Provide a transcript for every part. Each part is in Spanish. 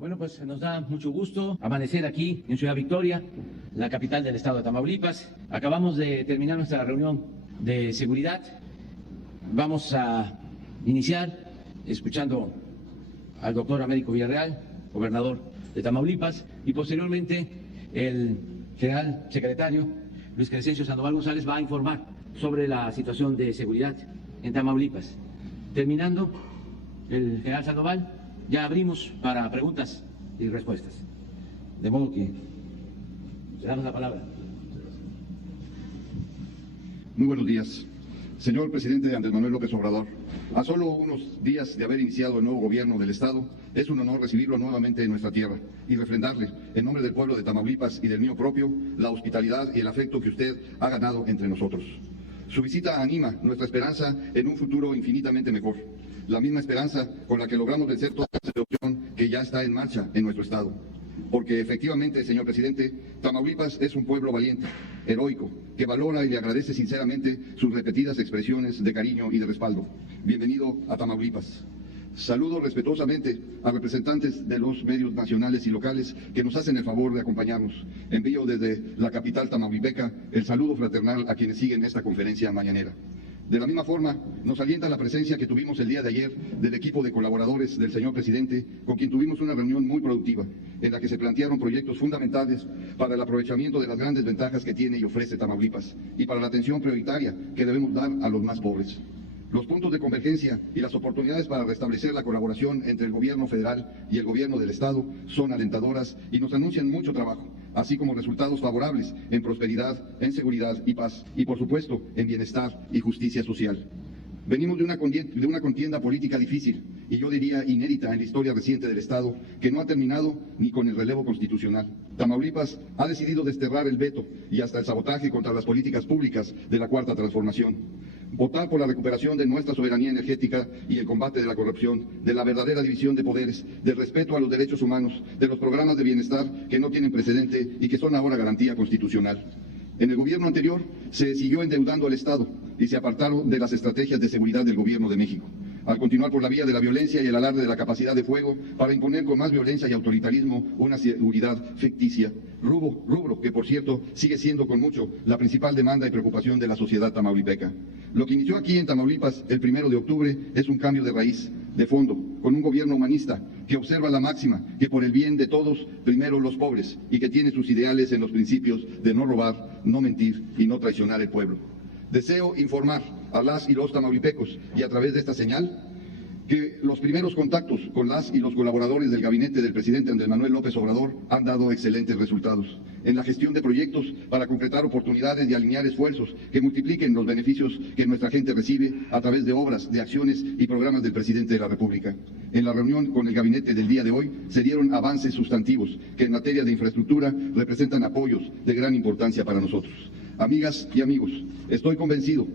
Bueno, pues nos da mucho gusto amanecer aquí en Ciudad Victoria, la capital del estado de Tamaulipas. Acabamos de terminar nuestra reunión de seguridad. Vamos a iniciar escuchando al doctor Américo Villarreal, gobernador de Tamaulipas, y posteriormente el general secretario Luis Crescencio Sandoval González va a informar sobre la situación de seguridad en Tamaulipas. Terminando el general Sandoval, ya abrimos para preguntas y respuestas. De modo que le damos la palabra. Muy buenos días. Señor presidente Andrés Manuel López Obrador, a solo unos días de haber iniciado el nuevo gobierno del Estado, es un honor recibirlo nuevamente en nuestra tierra y refrendarle, en nombre del pueblo de Tamaulipas y del mío propio, la hospitalidad y el afecto que usted ha ganado entre nosotros. Su visita anima nuestra esperanza en un futuro infinitamente mejor, la misma esperanza con la que logramos vencer toda la situación que ya está en marcha en nuestro Estado. Porque efectivamente, señor presidente, Tamaulipas es un pueblo valiente, heroico, que valora y le agradece sinceramente sus repetidas expresiones de cariño y de respaldo. Bienvenido a Tamaulipas. Saludo respetuosamente a representantes de los medios nacionales y locales que nos hacen el favor de acompañarnos. Envío desde la capital tamaulipeca el saludo fraternal a quienes siguen esta conferencia mañanera. De la misma forma, nos alienta la presencia que tuvimos el día de ayer del equipo de colaboradores del señor presidente, con quien tuvimos una reunión muy productiva, en la que se plantearon proyectos fundamentales para el aprovechamiento de las grandes ventajas que tiene y ofrece Tamaulipas, y para la atención prioritaria que debemos dar a los más pobres. Los puntos de convergencia y las oportunidades para restablecer la colaboración entre el gobierno federal y el gobierno del Estado son alentadoras y nos anuncian mucho trabajo, así como resultados favorables en prosperidad, en seguridad y paz, y por supuesto en bienestar y justicia social. Venimos de una contienda política difícil y yo diría inédita en la historia reciente del Estado, que no ha terminado ni con el relevo constitucional. Tamaulipas ha decidido desterrar el veto y hasta el sabotaje contra las políticas públicas de la Cuarta Transformación. Votar por la recuperación de nuestra soberanía energética y el combate de la corrupción, de la verdadera división de poderes, del respeto a los derechos humanos, de los programas de bienestar que no tienen precedente y que son ahora garantía constitucional. En el gobierno anterior se siguió endeudando al Estado y se apartaron de las estrategias de seguridad del gobierno de México, al continuar por la vía de la violencia y el alarde de la capacidad de fuego para imponer con más violencia y autoritarismo una seguridad ficticia, rubro que por cierto sigue siendo con mucho la principal demanda y preocupación de la sociedad tamaulipeca. Lo que inició aquí en Tamaulipas el 1 de octubre es un cambio de raíz, de fondo, con un gobierno humanista que observa la máxima que por el bien de todos, primero los pobres, y que tiene sus ideales en los principios de no robar, no mentir y no traicionar el pueblo. Deseo informar a las y los tamaulipecos y a través de esta señal que los primeros contactos con las y los colaboradores del gabinete del presidente Andrés Manuel López Obrador han dado excelentes resultados en la gestión de proyectos para concretar oportunidades y alinear esfuerzos que multipliquen los beneficios que nuestra gente recibe a través de obras, de acciones y programas del presidente de la República. En la reunión con el gabinete del día de hoy se dieron avances sustantivos que en materia de infraestructura representan apoyos de gran importancia para nosotros. Amigas y amigos, estoy convencido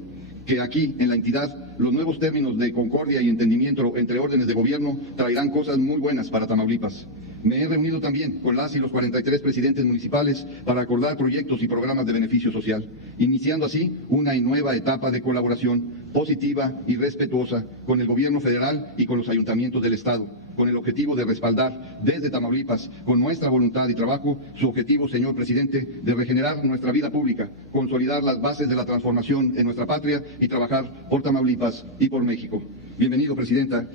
que aquí, en la entidad, los nuevos términos de concordia y entendimiento entre órdenes de gobierno traerán cosas muy buenas para Tamaulipas. Me he reunido también con las y los 43 presidentes municipales para acordar proyectos y programas de beneficio social, iniciando así una nueva etapa de colaboración positiva y respetuosa con el gobierno federal y con los ayuntamientos del Estado, con el objetivo de respaldar desde Tamaulipas, con nuestra voluntad y trabajo, su objetivo, señor presidente, de regenerar nuestra vida pública, consolidar las bases de la transformación en nuestra patria y trabajar por Tamaulipas y por México. Bienvenido, presidente,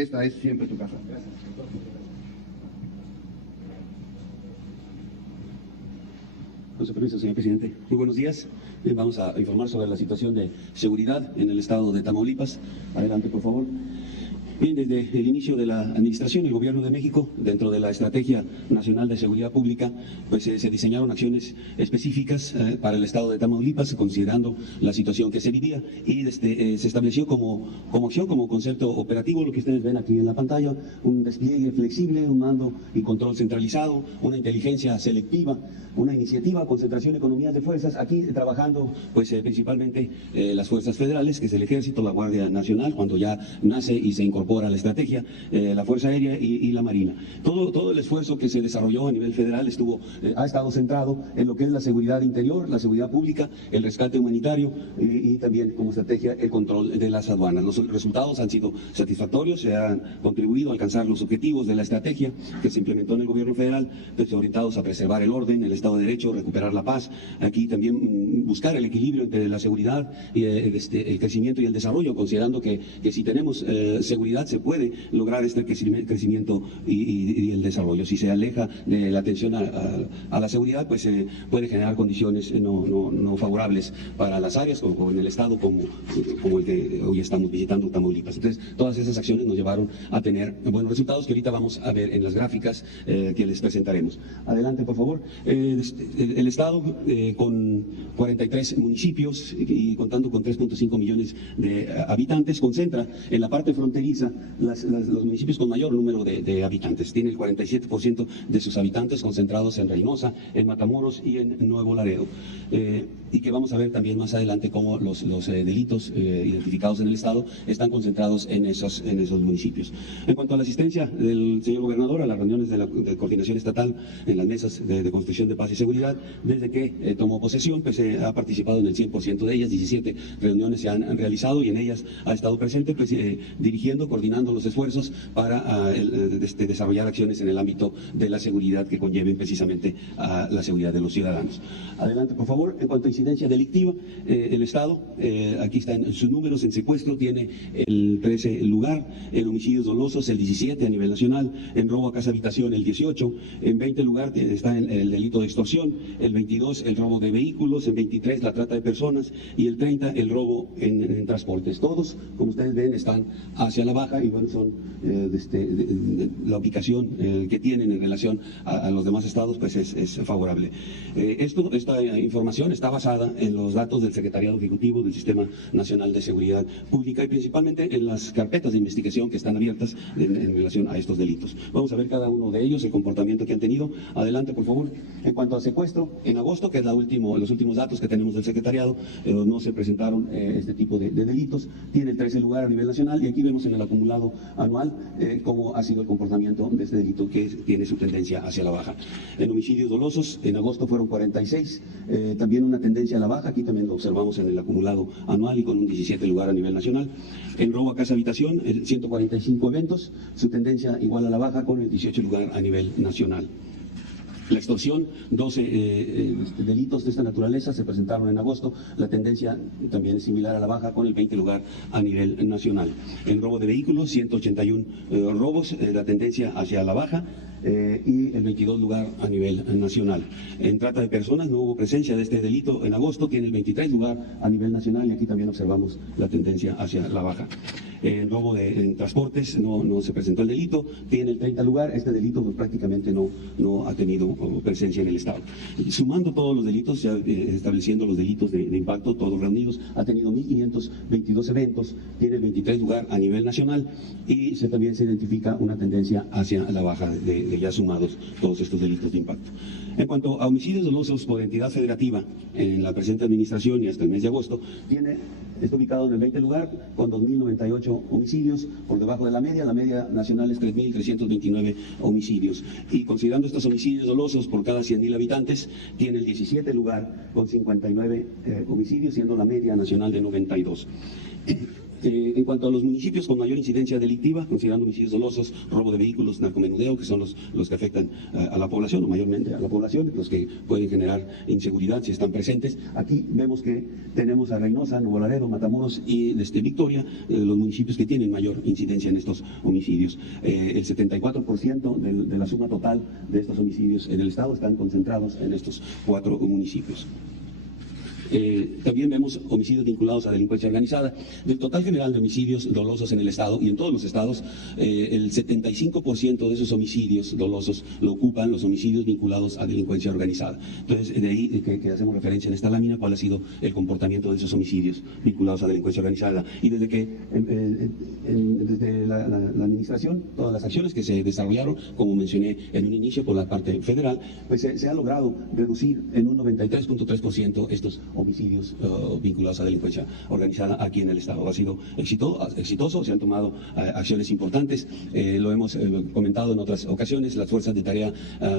esta es siempre tu casa. Gracias. Con su permiso, señor presidente. Muy buenos días. Bien, vamos a informar sobre la situación de seguridad en el estado de Tamaulipas. Adelante, por favor. Bien, desde el inicio de la administración, el Gobierno de México, dentro de la Estrategia Nacional de Seguridad Pública, pues se diseñaron acciones específicas para el estado de Tamaulipas, considerando la situación que se vivía, y se estableció como acción, como concepto operativo, lo que ustedes ven aquí en la pantalla, un despliegue flexible, un mando y control centralizado, una inteligencia selectiva, una iniciativa, concentración de economías de fuerzas, aquí trabajando pues principalmente las fuerzas federales, que es el Ejército, la Guardia Nacional, cuando ya nace y se incorpora incorpora la estrategia, la Fuerza Aérea y la Marina. Todo el esfuerzo que se desarrolló a nivel federal ha estado centrado en lo que es la seguridad interior, la seguridad pública, el rescate humanitario y también como estrategia el control de las aduanas. Los resultados han sido satisfactorios, se han contribuido a alcanzar los objetivos de la estrategia que se implementó en el gobierno federal, pues, orientados a preservar el orden, el Estado de Derecho, recuperar la paz, aquí también buscar el equilibrio entre la seguridad y el crecimiento y el desarrollo, considerando que si tenemos seguridad se puede lograr este crecimiento y el desarrollo. Si se aleja de la atención a la seguridad, pues puede generar condiciones no favorables para las áreas como en el estado como el que hoy estamos visitando, Tamaulipas. Entonces, todas esas acciones nos llevaron a tener buenos resultados que ahorita vamos a ver en las gráficas que les presentaremos. Adelante, por favor. El estado con 43 municipios y contando con 3.5 millones de habitantes, concentra en la parte fronteriza los municipios con mayor número de habitantes. Tiene el 47% de sus habitantes concentrados en Reynosa, en Matamoros y en Nuevo Laredo. Y que vamos a ver también más adelante cómo los delitos identificados en el estado están concentrados en esos municipios. En cuanto a la asistencia del señor gobernador a las reuniones de coordinación estatal en las mesas de construcción de paz y seguridad, desde que tomó posesión, pues ha participado en el 100% de ellas. 17 reuniones se han realizado y en ellas ha estado presente, pues dirigiendo, coordinando los esfuerzos para desarrollar acciones en el ámbito de la seguridad que conlleven precisamente a la seguridad de los ciudadanos. Adelante, por favor. En cuanto a incidencia delictiva, el Estado, aquí están sus números: en secuestro tiene el 13 lugar, en homicidios dolosos el 17 a nivel nacional, en robo a casa habitación el 18, en 20 lugar está el delito de extorsión, el 22 el robo de vehículos, en 23 la trata de personas y el 30 el robo en transportes. Todos, como ustedes ven, están hacia la baja y bueno, son la ubicación que tienen en relación a los demás estados, pues es favorable. Esta información está basada en los datos del Secretariado Ejecutivo del Sistema Nacional de Seguridad Pública y principalmente en las carpetas de investigación que están abiertas en relación a estos delitos. Vamos a ver cada uno de ellos, el comportamiento que han tenido. Adelante, por favor. En cuanto al secuestro, en agosto, que es los últimos datos que tenemos del Secretariado, no se presentaron este tipo de delitos. Tiene el 13 lugar a nivel nacional y aquí vemos en el acumulado anual cómo ha sido el comportamiento de este delito que tiene su tendencia hacia la baja. En homicidios dolosos, en agosto fueron 46, también una tendencia a la baja, aquí también lo observamos en el acumulado anual y con un 17 lugar a nivel nacional. En robo a casa habitación, 145 eventos, su tendencia igual a la baja con el 18 lugar a nivel nacional. La extorsión, 12 delitos de esta naturaleza se presentaron en agosto. La tendencia también es similar a la baja con el 20 lugar a nivel nacional. En robo de vehículos, 181 robos, la tendencia hacia la baja. Y el 22 lugar a nivel nacional. En trata de personas no hubo presencia de este delito en agosto, tiene el 23 lugar a nivel nacional y aquí también observamos la tendencia hacia la baja. En robo en transportes no se presentó el delito, tiene el 30 lugar, este delito pues, prácticamente no ha tenido presencia en el Estado. Sumando todos los delitos, ya estableciendo los delitos de impacto, todos reunidos, ha tenido 1.522 eventos, tiene el 23 lugar a nivel nacional y también se identifica una tendencia hacia la baja de ya sumados todos estos delitos de impacto. En cuanto a homicidios dolosos por entidad federativa, en la presente administración y hasta el mes de agosto, está ubicado en el 20 lugar con 2.098 homicidios, por debajo de la media nacional es 3.329 homicidios. Y considerando estos homicidios dolosos por cada 100.000 habitantes, tiene el 17 lugar con 59 homicidios, siendo la media nacional de 92. En cuanto a los municipios con mayor incidencia delictiva, considerando homicidios dolosos, robo de vehículos, narcomenudeo, que son los que afectan a la población, o mayormente a la población, los que pueden generar inseguridad si están presentes, aquí vemos que tenemos a Reynosa, Nuevo Laredo, Matamoros y Victoria, los municipios que tienen mayor incidencia en estos homicidios. El 74% de la suma total de estos homicidios en el Estado están concentrados en estos 4 municipios. También vemos homicidios vinculados a delincuencia organizada. Del total general de homicidios dolosos en el Estado y en todos los estados, el 75% de esos homicidios dolosos lo ocupan los homicidios vinculados a delincuencia organizada. Entonces, de ahí que hacemos referencia en esta lámina cuál ha sido el comportamiento de esos homicidios vinculados a delincuencia organizada. Y desde que desde la administración, todas las acciones que se desarrollaron, como mencioné en un inicio por la parte federal, pues se ha logrado reducir en un 93.3% estos homicidios vinculados a delincuencia organizada aquí en el Estado. Ha sido exitoso, se han tomado acciones importantes, lo hemos comentado en otras ocasiones, las Fuerzas de Tarea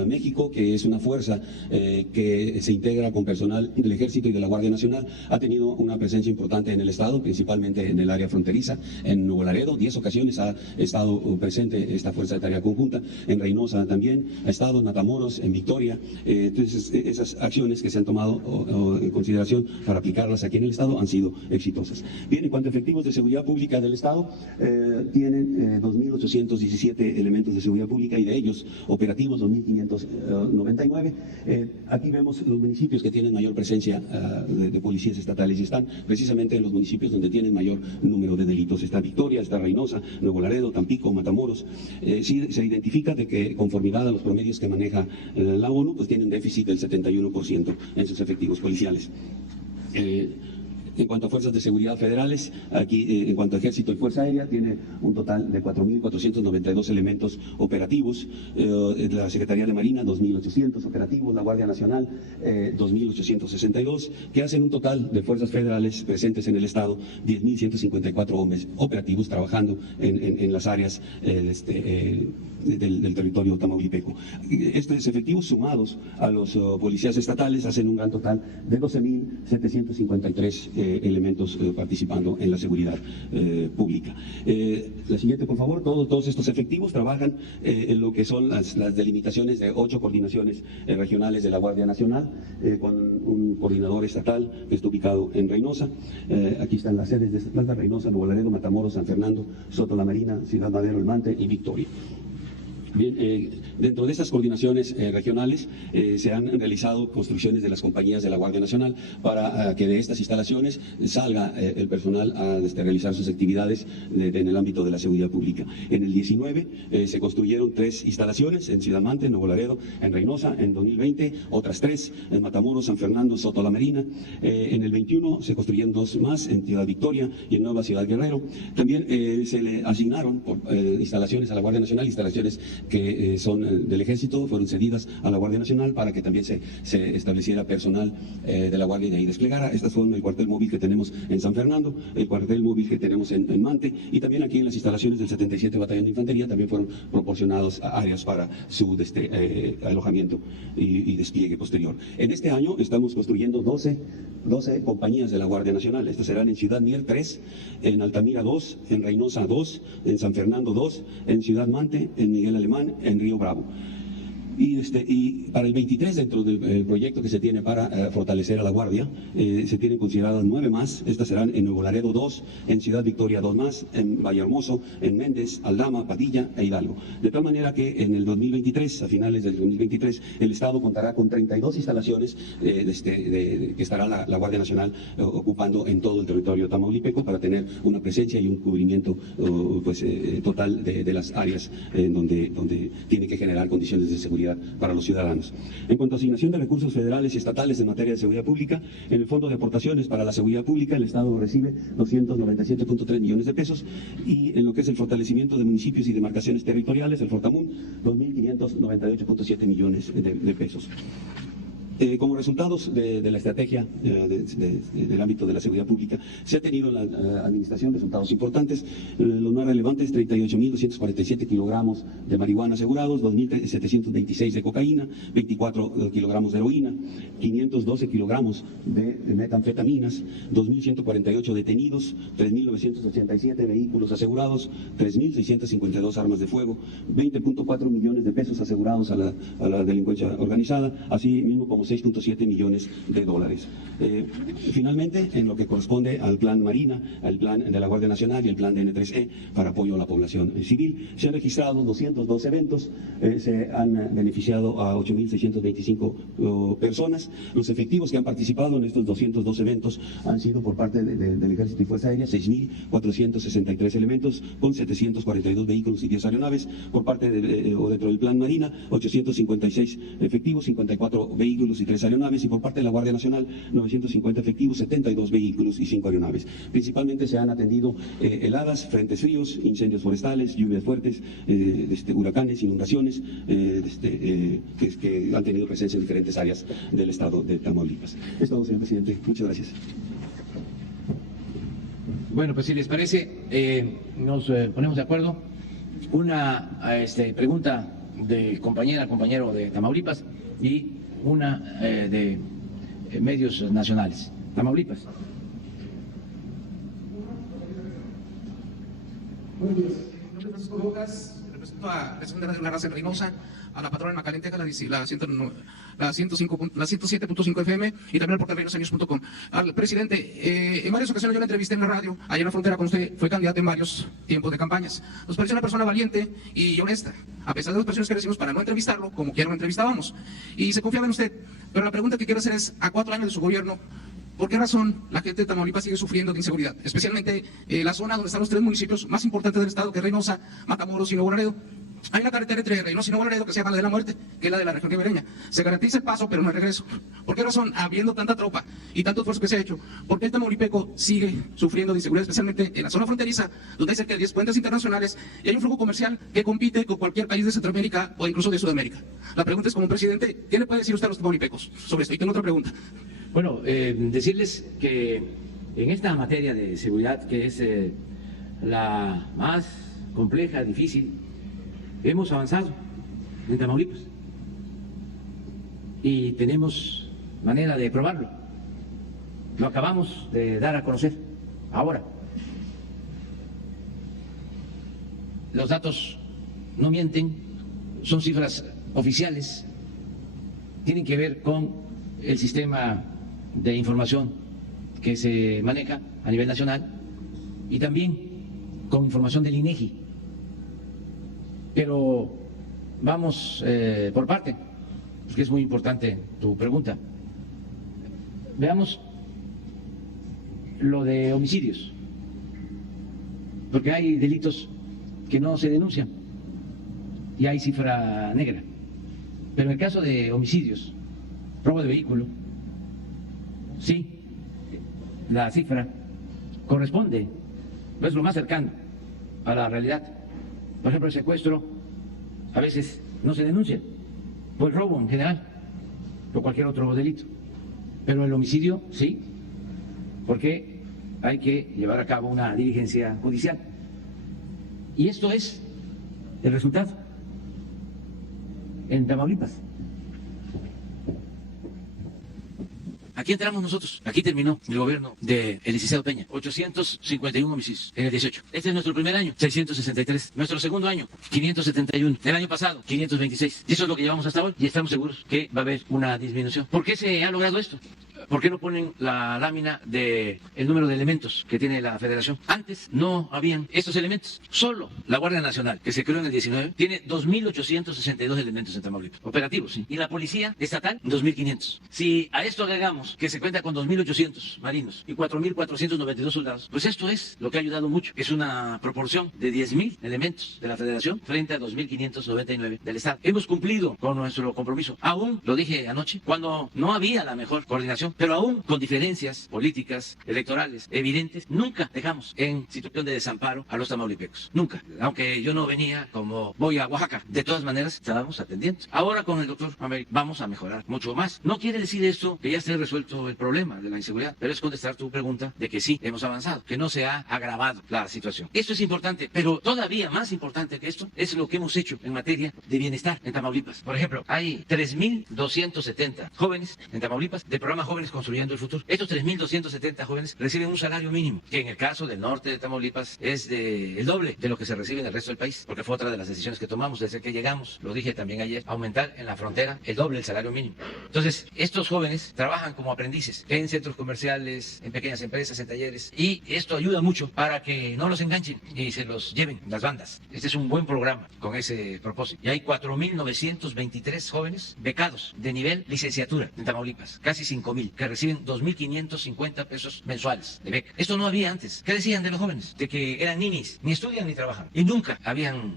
México, que es una fuerza que se integra con personal del Ejército y de la Guardia Nacional, ha tenido una presencia importante en el Estado, principalmente en el área fronteriza, en Nuevo Laredo, 10 ocasiones ha estado presente esta Fuerza de Tarea Conjunta, en Reynosa también, ha estado en Matamoros, en Victoria. Entonces esas acciones que se han tomado en consideración para aplicarlas aquí en el Estado han sido exitosas. Bien, en cuanto a efectivos de seguridad pública del Estado, tienen 2.817 elementos de seguridad pública y de ellos operativos 2.599. Aquí vemos los municipios que tienen mayor presencia de policías estatales y están precisamente en los municipios donde tienen mayor número de delitos. Está Victoria, está Reynosa, Nuevo Laredo, Tampico, Matamoros. Sí se identifica de que conformidad a los promedios que maneja la ONU, pues tienen déficit del 71% en sus efectivos policiales. En cuanto a fuerzas de seguridad federales, aquí en cuanto a Ejército y Fuerza Aérea, tiene un total de 4.492 elementos operativos, la Secretaría de Marina 2.800 operativos, la Guardia Nacional 2.862, que hacen un total de fuerzas federales presentes en el Estado 10.154 hombres operativos trabajando en las áreas del territorio tamaulipeco. Estos efectivos sumados a los policías estatales hacen un gran total de 12.753 elementos participando en la seguridad pública. La siguiente, por favor. Todos estos efectivos trabajan en lo que son las delimitaciones de 8 coordinaciones regionales de la Guardia Nacional, con un coordinador estatal que está ubicado en Reynosa. Aquí están las sedes de esta planta: Reynosa, Nuevo Laredo, Matamoros, San Fernando, Soto la Marina, Ciudad Madero, El Mante y Victoria. Bien, dentro de estas coordinaciones regionales se han realizado construcciones de las compañías de la Guardia Nacional para que de estas instalaciones salga el personal a realizar sus actividades en el ámbito de la seguridad pública. En el 19 se construyeron 3 instalaciones en Ciudad Mante, Nuevo Laredo, en Reynosa. En 2020 otras 3 en Matamoros, San Fernando, Soto la Marina. En el 21 se construyeron 2 más en Ciudad Victoria y en Nueva Ciudad Guerrero. También se le asignaron instalaciones a la Guardia Nacional, instalaciones que son del Ejército, fueron cedidas a la Guardia Nacional para que también se estableciera personal de la Guardia y de ahí desplegara. Estas fueron el cuartel móvil que tenemos en San Fernando, el cuartel móvil que tenemos en Mante, y también aquí en las instalaciones del 77 Batallón de Infantería también fueron proporcionados áreas para su alojamiento y despliegue posterior. En este año estamos construyendo 12 compañías de la Guardia Nacional. Estas serán en Ciudad Mier 3, en Altamira 2, en Reynosa 2, en San Fernando 2, en Ciudad Mante, en Miguel Alemán, en Río Bravo. Y para el 23, dentro del proyecto que se tiene para fortalecer a la Guardia, se tienen consideradas 9 más. Estas serán en Nuevo Laredo 2, en Ciudad Victoria 2 más, en Vallehermoso, en Méndez, Aldama, Padilla e Hidalgo. De tal manera que en el 2023, a finales del 2023, el Estado contará con 32 instalaciones que estará la Guardia Nacional ocupando en todo el territorio tamaulipeco para tener una presencia y un cubrimiento total de las áreas donde tiene que generar condiciones de seguridad para los ciudadanos. En cuanto a asignación de recursos federales y estatales en materia de seguridad pública, en el Fondo de Aportaciones para la Seguridad Pública el Estado recibe 297.3 millones de pesos, y en lo que es el fortalecimiento de municipios y demarcaciones territoriales, el Fortamun, 2.598.7 millones de pesos. Como resultados de la estrategia del ámbito de la seguridad pública, se ha tenido en la administración resultados importantes. Los más relevantes: 38.247 kilogramos de marihuana asegurados, 2.726 de cocaína, 24 kilogramos de heroína, 512 kilogramos de metanfetaminas, 2.148 detenidos, 3.987 vehículos asegurados, 3.652 armas de fuego, 20.4 millones de pesos asegurados a la delincuencia organizada, así mismo como 6.7 millones de dólares. Finalmente, en lo que corresponde al plan Marina, al plan de la Guardia Nacional y el plan de N3E para apoyo a la población civil, se han registrado 202 eventos, se han beneficiado a 8.625 personas. Los efectivos que han participado en estos 202 eventos han sido por parte del Ejército y Fuerza Aérea 6.463 elementos con 742 vehículos y 10 aeronaves. Por parte dentro del plan Marina, 856 efectivos, 54 vehículos vehículos y 3 aeronaves, y por parte de la Guardia Nacional 950 efectivos, 72 vehículos y 5 aeronaves. Principalmente se han atendido heladas, frentes fríos, incendios forestales, lluvias fuertes, huracanes, inundaciones, que han tenido presencia en diferentes áreas del estado de Tamaulipas. Es todo, señor presidente. Muchas gracias. Bueno, pues si les parece, nos ponemos de acuerdo. Una pregunta de compañero de Tamaulipas y una de medios nacionales. Tamaulipas. Buenos días. Mi nombre es Francisco Rojas, represento a la segunda radio La Raza en Reynosa, a la patrona en Macalenteca, la 107.5 FM y también al portal reynosanews.com. Al presidente, en varias ocasiones yo la entrevisté en la radio, allá en la frontera con usted, fue candidato en varios tiempos de campañas. Nos pareció una persona valiente y honesta, a pesar de las presiones que recibimos para no entrevistarlo, como quiera lo entrevistábamos. Y se confiaba en usted. Pero la pregunta que quiero hacer es, a 4 años de su gobierno, ¿por qué razón la gente de Tamaulipas sigue sufriendo de inseguridad? Especialmente la zona donde están los 3 municipios más importantes del estado, que es Reynosa, Matamoros y Nuevo Laredo. Hay una carretera entre Reynosa y Nuevo Laredo que se llama la de la muerte, que es la de la región ribereña. Se garantiza el paso, pero no el regreso. ¿Por qué razón, habiendo tanta tropa y tanto esfuerzo que se ha hecho, por qué el tamaulipeco sigue sufriendo de inseguridad, especialmente en la zona fronteriza, donde hay cerca de 10 puentes internacionales y hay un flujo comercial que compite con cualquier país de Centroamérica o incluso de Sudamérica? La pregunta es, como presidente, ¿qué le puede decir usted a los tamaulipecos sobre esto? Y tengo otra pregunta. Bueno, decirles que en esta materia de seguridad, que es la más compleja, difícil, hemos avanzado en Tamaulipas y tenemos manera de probarlo. Lo acabamos de dar a conocer ahora. Los datos no mienten, son cifras oficiales, tienen que ver con el sistema de información que se maneja a nivel nacional y también con información del INEGI. Pero vamos por parte, porque es muy importante tu pregunta. Veamos lo de homicidios, porque hay delitos que no se denuncian y hay cifra negra. Pero en el caso de homicidios, robo de vehículo, sí, la cifra corresponde, no es lo más cercano a la realidad. Por ejemplo, el secuestro a veces no se denuncia, o el robo en general, o cualquier otro delito. Pero el homicidio sí, porque hay que llevar a cabo una diligencia judicial. Y esto es el resultado en Tamaulipas. Aquí entramos nosotros, aquí terminó el gobierno del licenciado Peña, 851 homicidios en el 18. Este es nuestro primer año, 663. Nuestro segundo año, 571. El año pasado, 526. Y eso es lo que llevamos hasta hoy y estamos seguros que va a haber una disminución. ¿Por qué se ha logrado esto? ¿Por qué no ponen la lámina del número de elementos que tiene la Federación? Antes no habían estos elementos. Solo la Guardia Nacional, que se creó en el 19, tiene 2.862 elementos en Tamaulipas, operativos, sí. Y la Policía Estatal, 2.500. Si a esto agregamos que se cuenta con 2.800 marinos y 4.492 soldados, pues esto es lo que ha ayudado mucho. Es una proporción de 10.000 elementos de la Federación frente a 2.599 del Estado. Hemos cumplido con nuestro compromiso. Aún, lo dije anoche, cuando no había la mejor coordinación, pero aún con diferencias políticas, electorales, evidentes, nunca dejamos en situación de desamparo a los tamaulipecos. Nunca. Aunque yo no venía como voy a Oaxaca, de todas maneras estábamos atendiendo. Ahora con el doctor Américo vamos a mejorar mucho más. No quiere decir esto que ya esté resuelto el problema de la inseguridad, pero es contestar tu pregunta de que sí, hemos avanzado, que no se ha agravado la situación. Esto es importante, pero todavía más importante que esto es lo que hemos hecho en materia de bienestar en Tamaulipas. Por ejemplo, hay 3.270 jóvenes en Tamaulipas de programa Jóvenes Construyendo el Futuro. Estos 3.270 jóvenes reciben un salario mínimo, que en el caso del norte de Tamaulipas es el doble de lo que se recibe en el resto del país, porque fue otra de las decisiones que tomamos desde que llegamos, lo dije también ayer, aumentar en la frontera el doble del salario mínimo. Entonces, estos jóvenes trabajan como aprendices en centros comerciales, en pequeñas empresas, en talleres, y esto ayuda mucho para que no los enganchen y se los lleven las bandas. Este es un buen programa con ese propósito. Y hay 4.923 jóvenes becados de nivel licenciatura en Tamaulipas, casi 5.000. que reciben 2.550 pesos mensuales de beca. Esto no había antes. ¿Qué decían de los jóvenes? De que eran ninis, ni estudian ni trabajan. Y nunca habían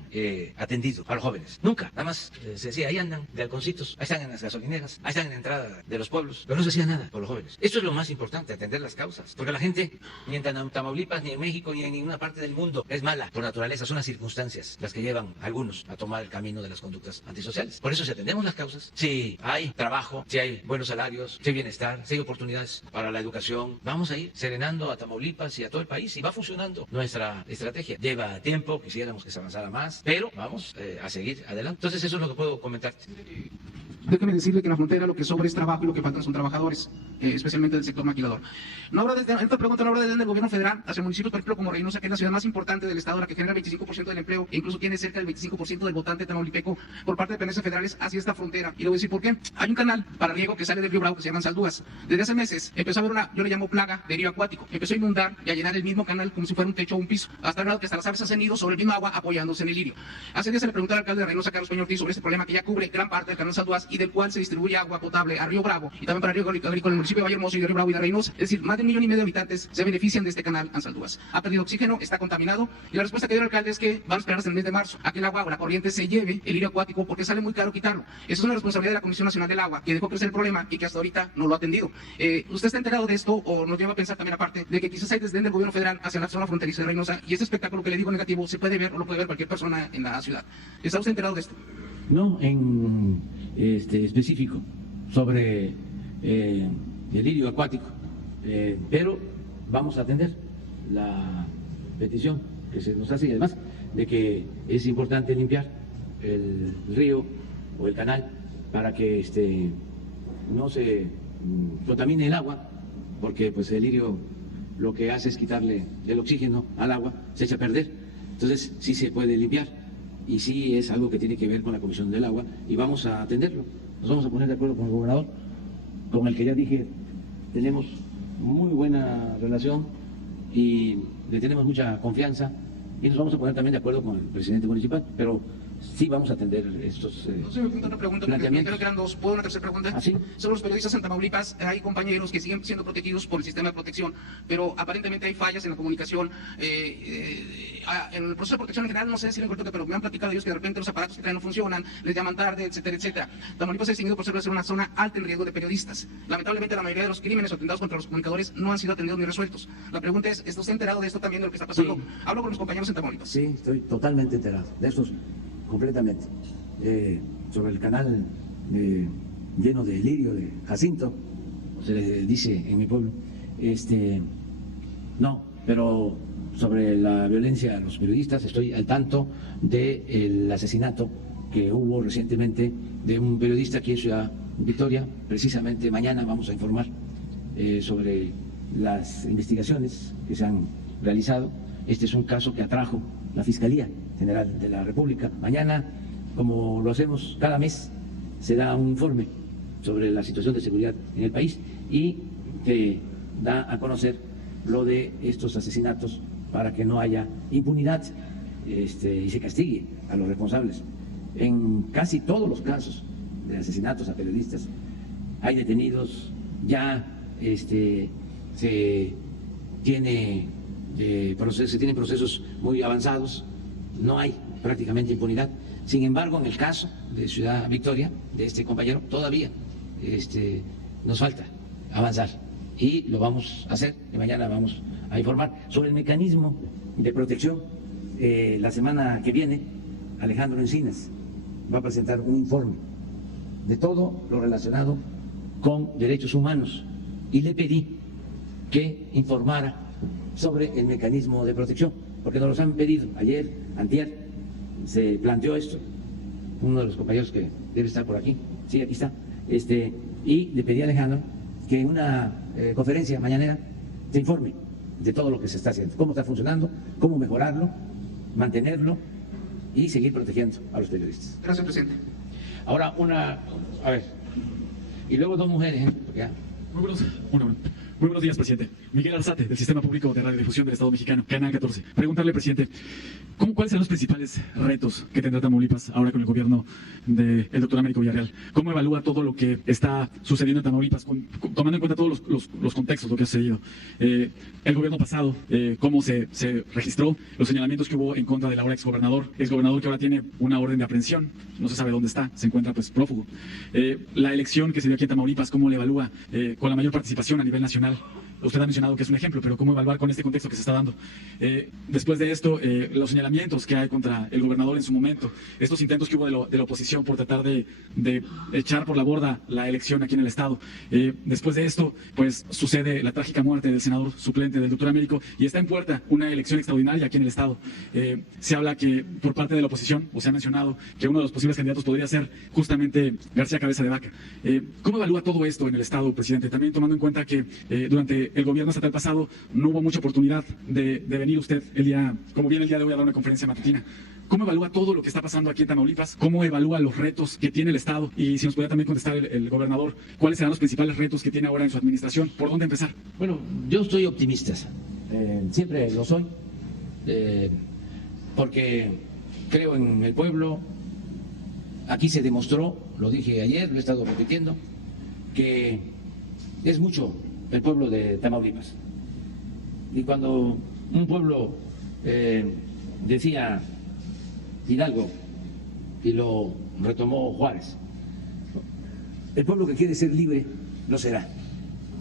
atendido a los jóvenes. Nunca. Nada más se decía, ahí andan de halconcitos, ahí están en las gasolineras, ahí están en la entrada de los pueblos. Pero no se hacía nada por los jóvenes. Esto es lo más importante, atender las causas. Porque la gente, ni en Tamaulipas, ni en México, ni en ninguna parte del mundo, es mala por naturaleza. Son las circunstancias las que llevan a algunos a tomar el camino de las conductas antisociales. Por eso, si atendemos las causas, si hay trabajo, si hay buenos salarios, si hay bienestar, si hay oportunidades para la educación, vamos a ir serenando a Tamaulipas y a todo el país y va funcionando nuestra estrategia. Lleva tiempo, quisiéramos que se avanzara más, pero vamos a seguir adelante. Entonces eso es lo que puedo comentarte. Déjeme decirle que en la frontera lo que sobra es trabajo y lo que faltan son trabajadores, especialmente del sector maquilador. Esta pregunta no habla desde el gobierno federal hacia municipios, por ejemplo, como Reynosa, que es la ciudad más importante del estado, la que genera el 25% del empleo e incluso tiene cerca del 25% del votante tamaulipeco por parte de dependencias federales hacia esta frontera. Y le voy a decir por qué. Hay un canal para riego que sale del río Bravo que se llama Saldúas. Desde hace meses empezó a haber una, yo le llamo plaga de río acuático. Empezó a inundar y a llenar el mismo canal como si fuera un techo o un piso, hasta el grado que hasta las aves hacen nido sobre el mismo agua apoyándose en el lirio. Hace días se le preguntó al alcalde de Reynosa, Carlos Peña Ortiz, sobre este problema que ya cubre gran parte del canal Saldúas y del cual se distribuye agua potable a Río Bravo y también para Río Agrícola en el municipio de Vallehermoso y de Río Bravo y de Reynosa. Es decir, más de 1,5 millones de habitantes se benefician de este canal Ansaldúas. Ha perdido oxígeno, está contaminado y la respuesta que dio el alcalde es que van a esperar hasta el mes de marzo a que el agua o la corriente se lleve el lirio acuático porque sale muy caro quitarlo. Esa es una responsabilidad de la Comisión Nacional del Agua que dejó crecer el problema y que hasta ahorita no lo ha atendido. ¿Usted está enterado de esto o nos lleva a pensar también aparte de que quizás hay desdén del gobierno federal hacia la zona fronteriza de Reynosa y este espectáculo que le digo negativo se puede ver o lo puede ver cualquier persona en la ciudad? ¿Está usted enterado de esto? No, en específico sobre el lirio acuático, pero vamos a atender la petición que se nos hace y además de que es importante limpiar el río o el canal para que no se contamine el agua, porque pues el lirio lo que hace es quitarle el oxígeno al agua, se echa a perder. Entonces sí se puede limpiar y sí es algo que tiene que ver con la Comisión del Agua y vamos a atenderlo. Nos vamos a poner de acuerdo con el gobernador, con el que ya dije tenemos muy buena relación y le tenemos mucha confianza y nos vamos a poner también de acuerdo con el presidente municipal, pero sí vamos a atender estos otra pregunta, porque creo que eran dos. ¿Puedo una tercera pregunta? ¿Ah, sí? Son los periodistas en Tamaulipas, hay compañeros que siguen siendo protegidos por el sistema de protección, pero aparentemente hay fallas en la comunicación. En el proceso de protección en general, no sé si lo encuentro, pero me han platicado ellos que de repente los aparatos que traen no funcionan, les llaman tarde, etcétera, etcétera. Tamaulipas ha distinguido por ser una zona alta en riesgo de periodistas. Lamentablemente, la mayoría de los crímenes o atentados contra los comunicadores no han sido atendidos ni resueltos. La pregunta es, ¿está usted enterado de esto también, de lo que está pasando? Sí. Hablo con los compañeros en Tamaulipas. Sí, estoy totalmente enterado de estos completamente. Sobre el canal lleno de lirio, de Jacinto, se le dice en mi pueblo, no, pero sobre la violencia a los periodistas estoy al tanto del asesinato que hubo recientemente de un periodista aquí en Ciudad Victoria. Precisamente mañana vamos a informar sobre las investigaciones que se han realizado. Este es un caso que atrajo la Fiscalía General de la República. Mañana, como lo hacemos cada mes, se da un informe sobre la situación de seguridad en el país y que da a conocer lo de estos asesinatos para que no haya impunidad y se castigue a los responsables. En casi todos los casos de asesinatos a periodistas hay detenidos, ya se tienen procesos muy avanzados, no hay prácticamente impunidad. Sin embargo, en el caso de Ciudad Victoria, de este compañero, todavía nos falta avanzar y lo vamos a hacer y mañana vamos a informar sobre el mecanismo de protección. La semana que viene, Alejandro Encinas va a presentar un informe de todo lo relacionado con derechos humanos y le pedí que informara sobre el mecanismo de protección, porque nos los han pedido. Ayer, antier, se planteó esto, uno de los compañeros que debe estar por aquí, sí, aquí está, y le pedí a Alejandro que en una conferencia mañanera se informe de todo lo que se está haciendo, cómo está funcionando, cómo mejorarlo, mantenerlo y seguir protegiendo a los periodistas. Gracias, presidente. Ahora y luego dos mujeres, Muy buenos días, presidente. Miguel Arzate, del Sistema Público de Radiodifusión del Estado Mexicano, Canal 14. Preguntarle, presidente, ¿cuáles serán los principales retos que tendrá Tamaulipas ahora con el gobierno del doctor Américo Villarreal? ¿Cómo evalúa todo lo que está sucediendo en Tamaulipas, tomando en cuenta todos los contextos, lo que ha sucedido? El gobierno pasado, cómo se registró, los señalamientos que hubo en contra del ahora exgobernador que ahora tiene una orden de aprehensión, no se sabe dónde está, se encuentra pues prófugo. La elección que se dio aquí en Tamaulipas, ¿cómo le evalúa con la mayor participación a nivel nacional? Usted ha mencionado que es un ejemplo, pero ¿cómo evaluar con este contexto que se está dando? Después de esto, los señalamientos que hay contra el gobernador en su momento, estos intentos que hubo de la oposición por tratar de echar por la borda la elección aquí en el Estado. Después de esto, pues sucede la trágica muerte del senador suplente del doctor Américo y está en puerta una elección extraordinaria aquí en el Estado. Se habla que por parte de la oposición, o se ha mencionado que uno de los posibles candidatos podría ser justamente García Cabeza de Vaca. ¿Cómo evalúa todo esto en el Estado, presidente? También tomando en cuenta que durante el gobierno estatal pasado no hubo mucha oportunidad de venir usted como viene el día de hoy a dar una conferencia matutina. ¿Cómo evalúa todo lo que está pasando aquí en Tamaulipas? ¿Cómo evalúa los retos que tiene el Estado? Y si nos podría también contestar el gobernador, ¿cuáles serán los principales retos que tiene ahora en su administración? ¿Por dónde empezar? Bueno, yo estoy optimista, siempre lo soy, porque creo en el pueblo. Aquí se demostró, lo dije ayer, lo he estado repitiendo, que es mucho el pueblo de Tamaulipas. Y cuando un pueblo decía Hidalgo y lo retomó Juárez, el pueblo que quiere ser libre lo será.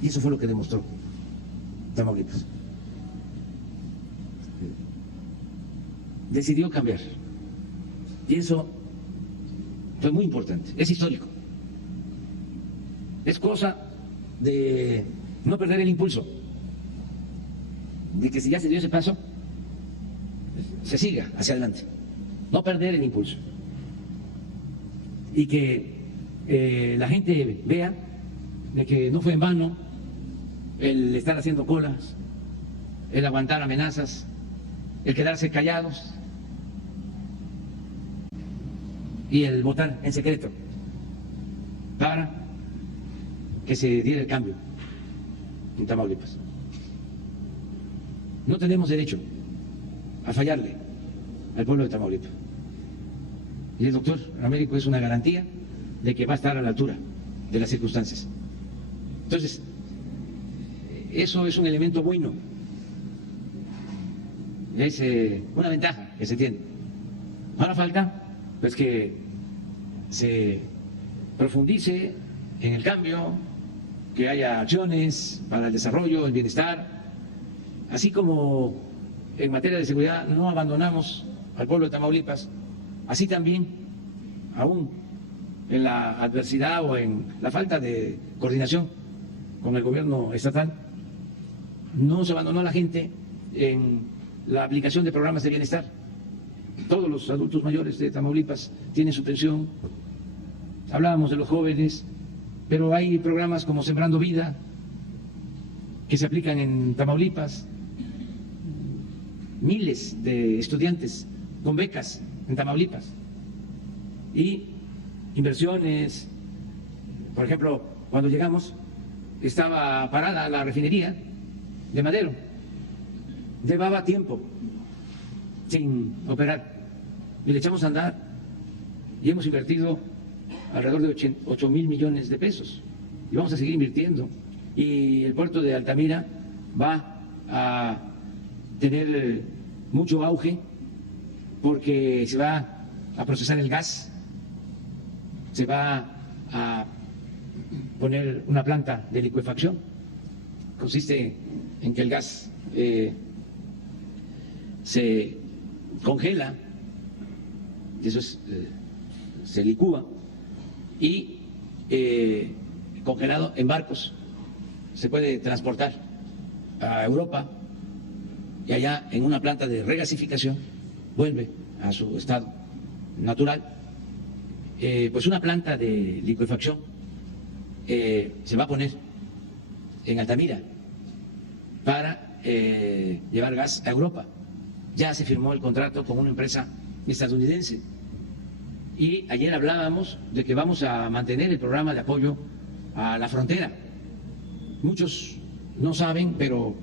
Y eso fue lo que demostró Tamaulipas. Decidió cambiar. Y eso fue muy importante, es histórico. Es cosa de no perder el impulso, de que si ya se dio ese paso, se siga hacia adelante, no perder el impulso. Y que la gente vea de que no fue en vano el estar haciendo colas, el aguantar amenazas, el quedarse callados y el votar en secreto para que se diera el cambio en Tamaulipas. No tenemos derecho a fallarle al pueblo de Tamaulipas. Y el doctor Américo es una garantía de que va a estar a la altura de las circunstancias. Entonces, eso es un elemento bueno, es una ventaja que se tiene. Ahora falta pues que se profundice en el cambio, que haya acciones para el desarrollo, el bienestar, así como en materia de seguridad no abandonamos al pueblo de Tamaulipas, así también, aún en la adversidad o en la falta de coordinación con el gobierno estatal, no se abandonó a la gente en la aplicación de programas de bienestar. Todos los adultos mayores de Tamaulipas tienen su pensión. Hablábamos de los jóvenes, pero hay programas como Sembrando Vida que se aplican en Tamaulipas. Miles de estudiantes con becas en Tamaulipas. Y inversiones, por ejemplo, cuando llegamos estaba parada la refinería de Madero. Llevaba tiempo sin operar y le echamos a andar y hemos invertido alrededor de 8,000 millones de pesos y vamos a seguir invirtiendo. Y el puerto de Altamira va a tener mucho auge porque se va a procesar el gas, se va a poner una planta de licuefacción. Consiste en que el gas se congela, eso es, se licúa y congelado en barcos se puede transportar a Europa y allá en una planta de regasificación vuelve a su estado natural. Pues una planta de licuefacción se va a poner en Altamira para llevar gas a Europa. Ya se firmó el contrato con una empresa estadounidense y ayer hablábamos de que vamos a mantener el programa de apoyo a la frontera. Muchos no saben, pero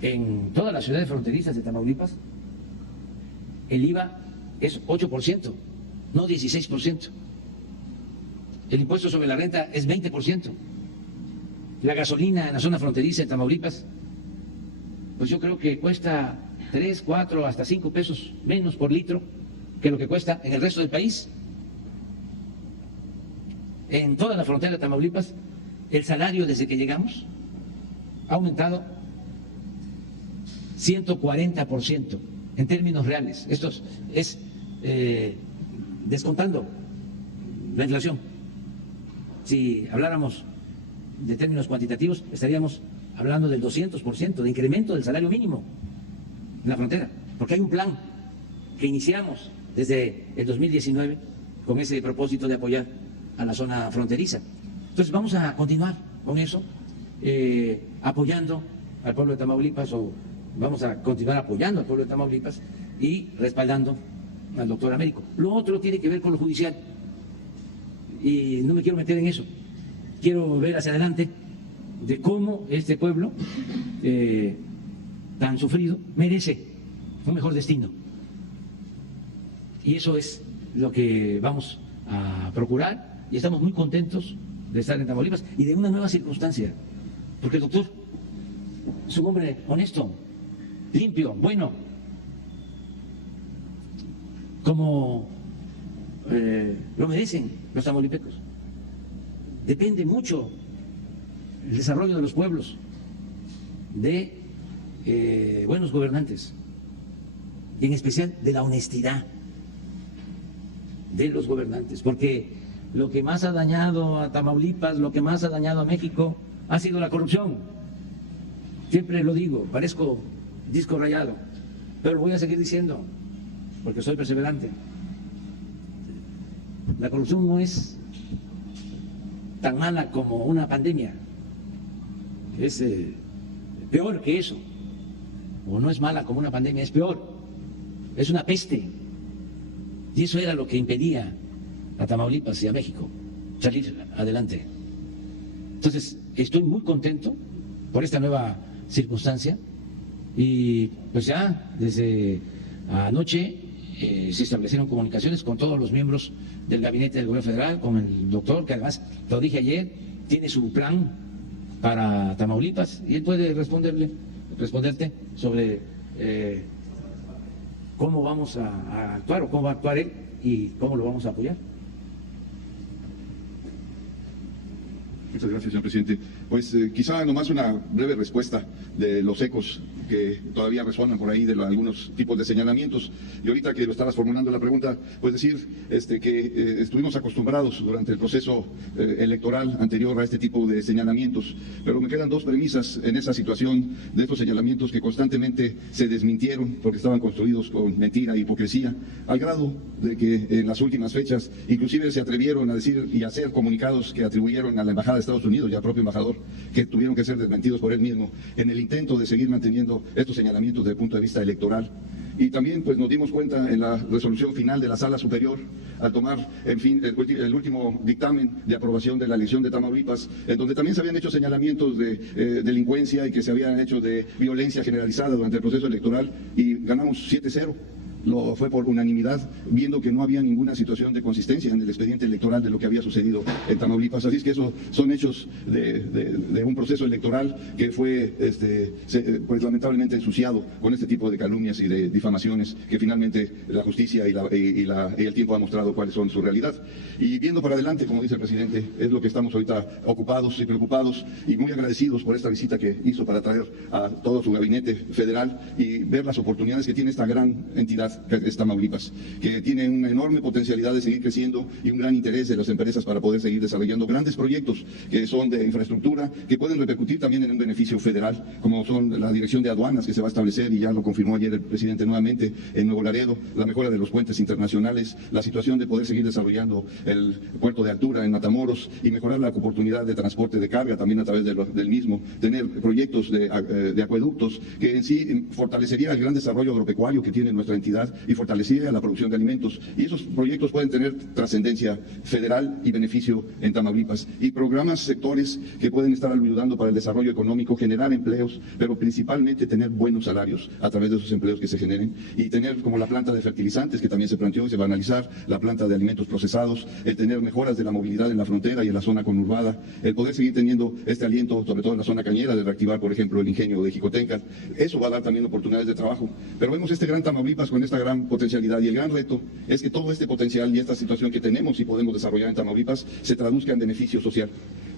en todas las ciudades fronterizas de Tamaulipas el IVA es 8%, no 16%. El impuesto sobre la renta es 20%. La gasolina en la zona fronteriza de Tamaulipas, pues yo creo que cuesta 3, 4, hasta 5 pesos menos por litro que lo que cuesta en el resto del país. En toda la frontera de Tamaulipas, el salario desde que llegamos ha aumentado 140% en términos reales. Esto es descontando la inflación. Si habláramos de términos cuantitativos, estaríamos hablando del 200% de incremento del salario mínimo en la frontera, porque hay un plan que iniciamos desde el 2019 con ese propósito de apoyar a la zona fronteriza. Entonces vamos a continuar con eso, apoyando al pueblo de Tamaulipas, o vamos a continuar apoyando al pueblo de Tamaulipas y respaldando al doctor Américo. Lo otro tiene que ver con lo judicial y no me quiero meter en eso. Quiero ver hacia adelante de cómo este pueblo tan sufrido merece un mejor destino. Y eso es lo que vamos a procurar, y estamos muy contentos de estar en Tamaulipas y de una nueva circunstancia, porque el doctor es un hombre honesto, limpio, bueno, como lo merecen los tamaulipecos. Depende mucho el desarrollo de los pueblos de buenos gobernantes, y en especial de la honestidad de los gobernantes, porque lo que más ha dañado a Tamaulipas, lo que más ha dañado a México, ha sido la corrupción. Siempre lo digo, parezco disco rayado, pero lo voy a seguir diciendo, porque soy perseverante. La corrupción no es tan mala como una pandemia, es peor que eso, o no es mala como una pandemia, es peor, es una peste, y eso era lo que impedía a Tamaulipas y a México salir adelante. Entonces, estoy muy contento por esta nueva circunstancia, y pues ya desde anoche se establecieron comunicaciones con todos los miembros del gabinete del gobierno federal, con el doctor, que además, lo dije ayer, tiene su plan para Tamaulipas, y él puede responderte sobre cómo vamos a actuar, o cómo va a actuar él y cómo lo vamos a apoyar. Muchas gracias, señor presidente. Pues quizá nomás una breve respuesta de los ecos que todavía resuenan por ahí de algunos tipos de señalamientos. Y ahorita que lo estabas formulando la pregunta, pues decir que estuvimos acostumbrados durante el proceso electoral anterior a este tipo de señalamientos, pero me quedan dos premisas en esa situación de estos señalamientos que constantemente se desmintieron porque estaban construidos con mentira e hipocresía, al grado de que en las últimas fechas inclusive se atrevieron a decir y hacer comunicados que atribuyeron a la Embajada de Estados Unidos y al propio embajador, que tuvieron que ser desmentidos por él mismo en el intento de seguir manteniendo estos señalamientos desde el punto de vista electoral. Y también pues nos dimos cuenta en la resolución final de la Sala Superior, al tomar, en fin, el último dictamen de aprobación de la elección de Tamaulipas, en donde también se habían hecho señalamientos de delincuencia y que se habían hecho de violencia generalizada durante el proceso electoral, y ganamos 7-0. Fue por unanimidad, viendo que no había ninguna situación de consistencia en el expediente electoral de lo que había sucedido en Tamaulipas. Así es que eso son hechos de un proceso electoral que fue pues lamentablemente ensuciado con este tipo de calumnias y de difamaciones, que finalmente la justicia y el tiempo ha mostrado cuáles son su realidad. Y viendo para adelante, como dice el presidente, es lo que estamos ahorita ocupados y preocupados y muy agradecidos por esta visita que hizo para traer a todo su gabinete federal y ver las oportunidades que tiene esta gran entidad que es Tamaulipas, que tiene una enorme potencialidad de seguir creciendo y un gran interés de las empresas para poder seguir desarrollando grandes proyectos que son de infraestructura, que pueden repercutir también en un beneficio federal, como son la dirección de aduanas que se va a establecer, y ya lo confirmó ayer el presidente nuevamente, en Nuevo Laredo, la mejora de los puentes internacionales, la situación de poder seguir desarrollando el puerto de altura en Matamoros y mejorar la oportunidad de transporte de carga también a través del mismo, tener proyectos de acueductos que en sí fortalecería el gran desarrollo agropecuario que tiene nuestra entidad calidad y fortalecería la producción de alimentos. Y esos proyectos pueden tener trascendencia federal y beneficio en Tamaulipas. Y programas, sectores que pueden estar ayudando para el desarrollo económico, generar empleos, pero principalmente tener buenos salarios a través de esos empleos que se generen, y tener como la planta de fertilizantes que también se planteó y se va a analizar, la planta de alimentos procesados, el tener mejoras de la movilidad en la frontera y en la zona conurbada, el poder seguir teniendo este aliento, sobre todo en la zona cañera, de reactivar, por ejemplo, el ingenio de Jicotenca. Eso va a dar también oportunidades de trabajo. Pero vemos este gran Tamaulipas con esta gran potencialidad, y el gran reto es que todo este potencial y esta situación que tenemos y podemos desarrollar en Tamaulipas se traduzca en beneficio social.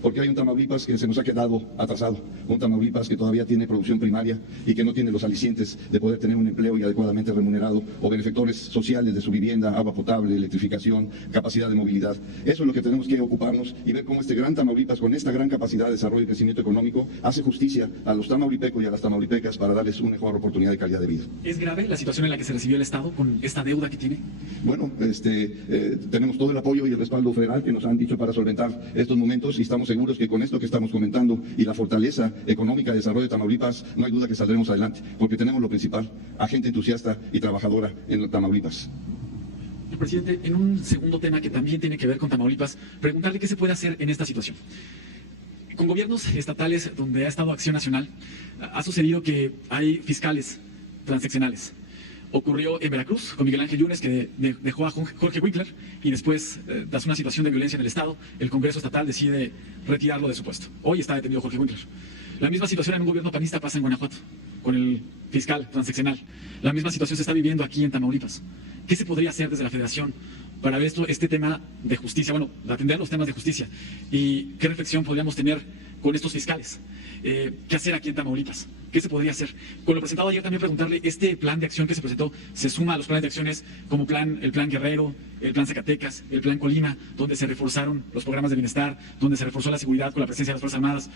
Porque hay un Tamaulipas que se nos ha quedado atrasado, un Tamaulipas que todavía tiene producción primaria y que no tiene los alicientes de poder tener un empleo y adecuadamente remunerado, o benefactores sociales de su vivienda, agua potable, electrificación, capacidad de movilidad. Eso es lo que tenemos que ocuparnos y ver cómo este gran Tamaulipas, con esta gran capacidad de desarrollo y crecimiento económico, hace justicia a los tamaulipecos y a las tamaulipecas para darles una mejor oportunidad de calidad de vida. ¿Es grave la situación en la que se recibió el Estado con esta deuda que tiene? Bueno, tenemos todo el apoyo y el respaldo federal que nos han dicho para solventar estos momentos, y estamos seguros que con esto que estamos comentando y la fortaleza económica de desarrollo de Tamaulipas, no hay duda que saldremos adelante, porque tenemos lo principal, a gente entusiasta y trabajadora en Tamaulipas. Presidente, en un segundo tema que también tiene que ver con Tamaulipas, preguntarle qué se puede hacer en esta situación. Con gobiernos estatales donde ha estado Acción Nacional, ha sucedido que hay fiscales transaccionales. Ocurrió en Veracruz con Miguel Ángel Yunes, que dejó a Jorge Winkler, y después, tras una situación de violencia en el Estado, el Congreso Estatal decide retirarlo de su puesto. Hoy está detenido Jorge Winkler. La misma situación en un gobierno panista pasa en Guanajuato, con el fiscal transaccional. La misma situación se está viviendo aquí en Tamaulipas. ¿Qué se podría hacer desde la Federación para ver este tema de justicia, bueno, atender los temas de justicia? ¿Y qué reflexión podríamos tener con estos fiscales? ¿Qué hacer aquí en Tamaulipas? ¿Qué se podría hacer? Con lo presentado ayer también preguntarle, este plan de acción que se presentó, ¿se suma a los planes de acciones como el plan Guerrero, el plan Zacatecas, el plan Colima, donde se reforzaron los programas de bienestar, donde se reforzó la seguridad con la presencia de las Fuerzas Armadas?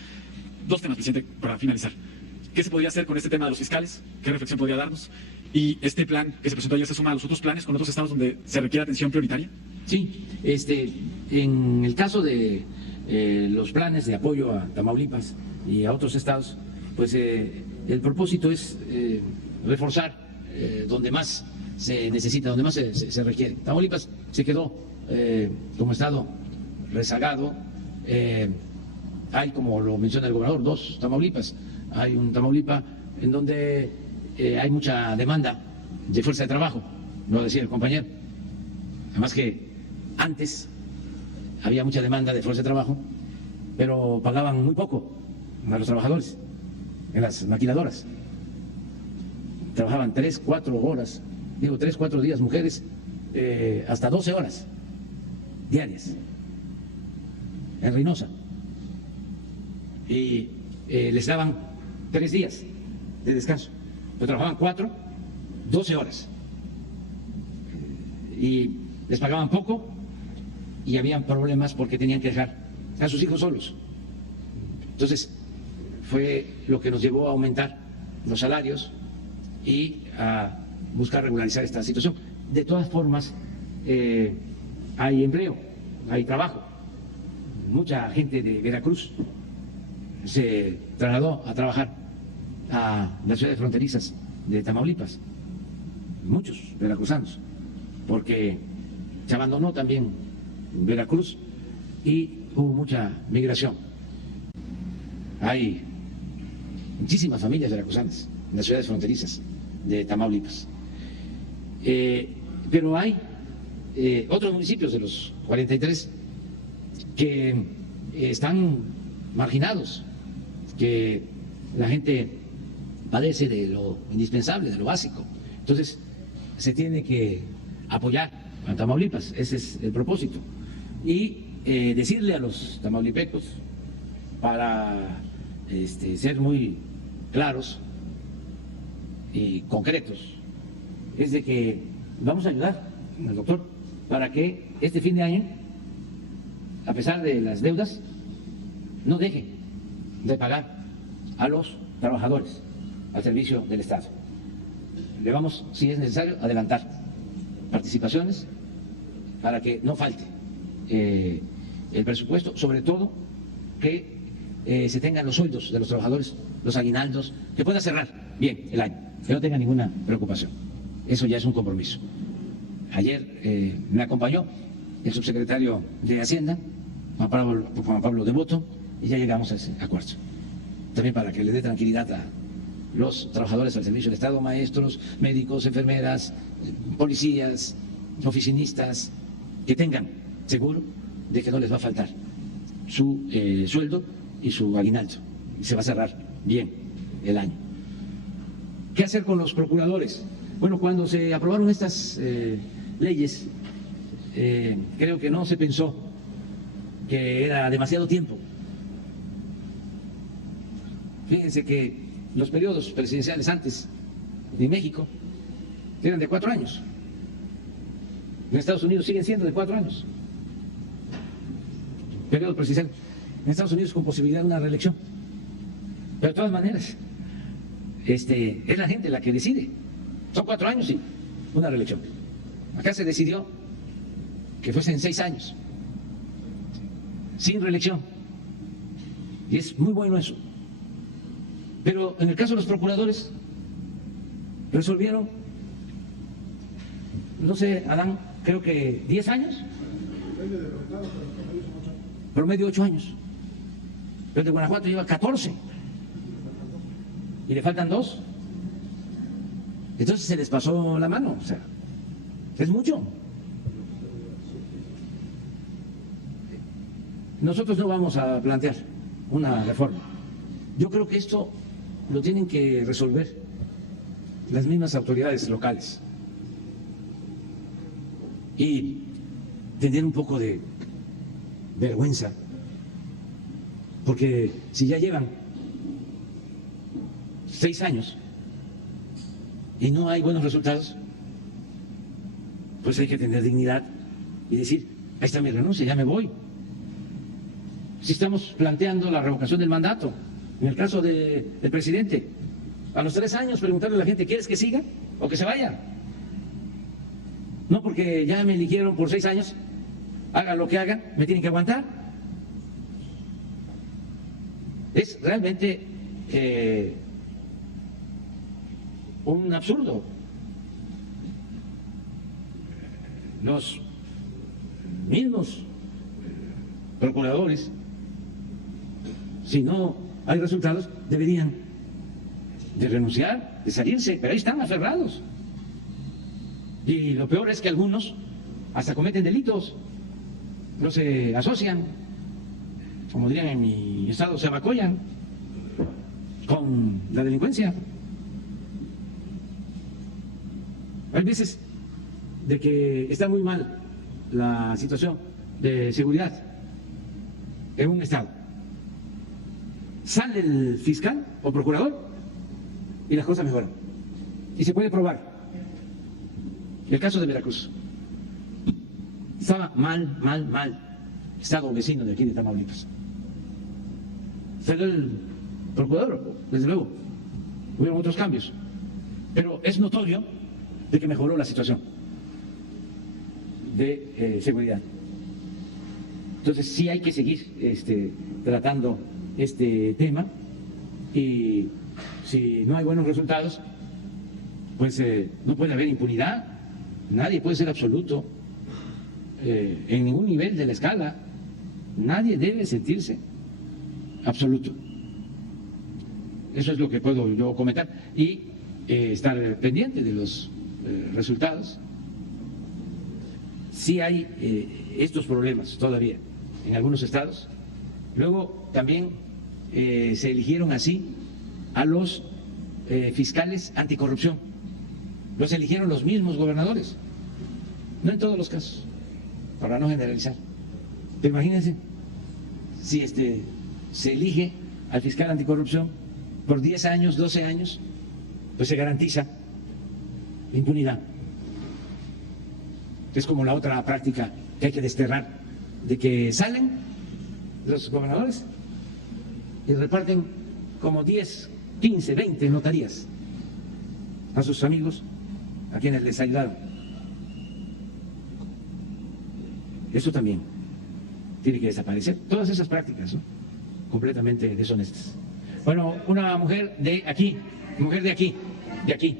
Dos temas, presidente, para finalizar. ¿Qué se podría hacer con este tema de los fiscales? ¿Qué reflexión podría darnos? ¿Y este plan que se presentó ayer se suma a los otros planes con otros estados donde se requiere atención prioritaria? Sí, en el caso de los planes de apoyo a Tamaulipas y a otros estados, pues el propósito es reforzar donde más se necesita, donde más se requiere. Tamaulipas se quedó como estado rezagado. Hay, como lo menciona el gobernador, dos Tamaulipas. Hay un Tamaulipas en donde hay mucha demanda de fuerza de trabajo, lo decía el compañero. Además que antes había mucha demanda de fuerza de trabajo, pero pagaban muy poco a los trabajadores en las maquiladoras. Trabajaban 3, 4 horas, 3, 4 días, mujeres, hasta 12 horas diarias en Reynosa. Y les daban 3 días de descanso, pero trabajaban 4, 12 horas. Y les pagaban poco y habían problemas porque tenían que dejar a sus hijos solos. Entonces, fue lo que nos llevó a aumentar los salarios y a buscar regularizar esta situación. De todas formas, hay empleo, hay trabajo. Mucha gente de Veracruz se trasladó a trabajar a las ciudades fronterizas de Tamaulipas, muchos veracruzanos, porque se abandonó también Veracruz y hubo mucha migración. Hay muchísimas familias veracruzanas en las ciudades fronterizas de Tamaulipas. Pero hay otros municipios de los 43 que están marginados, que la gente padece de lo indispensable, de lo básico. Entonces, se tiene que apoyar a Tamaulipas, ese es el propósito. Y decirle a los tamaulipecos, para ser muy claros y concretos, es de que vamos a ayudar al doctor para que este fin de año, a pesar de las deudas, no deje de pagar a los trabajadores al servicio del Estado. Le vamos, si es necesario, adelantar participaciones para que no falte el presupuesto, sobre todo que se tengan los sueldos de los trabajadores, los aguinaldos, que pueda cerrar bien el año, que no tenga ninguna preocupación. Eso ya es un compromiso. Ayer me acompañó el subsecretario de Hacienda, Juan Pablo Devoto, y ya llegamos a ese acuerdo. También para que le dé tranquilidad a los trabajadores al servicio del Estado, maestros, médicos, enfermeras, policías, oficinistas, que tengan seguro de que no les va a faltar su sueldo y su aguinaldo. Y se va a cerrar bien el año. ¿Qué hacer con los procuradores? Bueno, cuando se aprobaron estas leyes, creo que no se pensó que era demasiado tiempo. Fíjense que los periodos presidenciales antes de México eran de 4 años. En Estados Unidos siguen siendo de 4 años. Periodo presidencial. En Estados Unidos con posibilidad de una reelección. Pero de todas maneras, es la gente la que decide. Son 4 años y una reelección. Acá se decidió que fuesen 6 años, sin reelección. Y es muy bueno eso. Pero en el caso de los procuradores, resolvieron, no sé, Adán, creo que 10 años. Promedio 8 años. Pero el de Guanajuato lleva 14. Y le faltan 2. Entonces se les pasó la mano. O sea, es mucho. Nosotros no vamos a plantear una reforma. Yo creo que esto lo tienen que resolver las mismas autoridades locales y tener un poco de vergüenza, porque si ya llevan 6 años y no hay buenos resultados, pues hay que tener dignidad y decir, ahí está mi renuncia, ya me voy. Si estamos planteando la revocación del mandato, en el caso del presidente, a los 3 años preguntarle a la gente, ¿quieres que siga o que se vaya? No porque ya me eligieron por 6 años, haga lo que haga, me tienen que aguantar. Es realmente un absurdo. Los mismos procuradores, si no hay resultados, deberían de renunciar, de salirse, pero ahí están aferrados. Y lo peor es que algunos hasta cometen delitos, no se asocian, como dirían en mi estado, se abacollan con la delincuencia. Hay veces de que está muy mal la situación de seguridad en un estado. Sale el fiscal o procurador y las cosas mejoran. Y se puede probar. El caso de Veracruz. Estaba mal. Estado vecino de aquí de Tamaulipas. Salió el procurador, desde luego. Hubieron otros cambios. Pero es notorio de que mejoró la situación de seguridad. Entonces sí hay que seguir tratando este tema, y si no hay buenos resultados, pues no puede haber impunidad. Nadie puede ser absoluto en ningún nivel de la escala. Nadie debe sentirse absoluto. Eso es lo que puedo yo comentar y estar pendiente de los resultados. Sí hay estos problemas todavía en algunos estados. Luego también se eligieron así a los fiscales anticorrupción. Los eligieron los mismos gobernadores. No en todos los casos, para no generalizar. Pero imagínense, si se elige al fiscal anticorrupción por 10 años, 12 años, pues se garantiza impunidad. Es como la otra práctica que hay que desterrar, de que salen los gobernadores y reparten como 10, 15, 20 notarías a sus amigos, a quienes les ayudaron. Eso también tiene que desaparecer. Todas esas prácticas, ¿no?, completamente deshonestas. Bueno, una mujer de aquí, de aquí.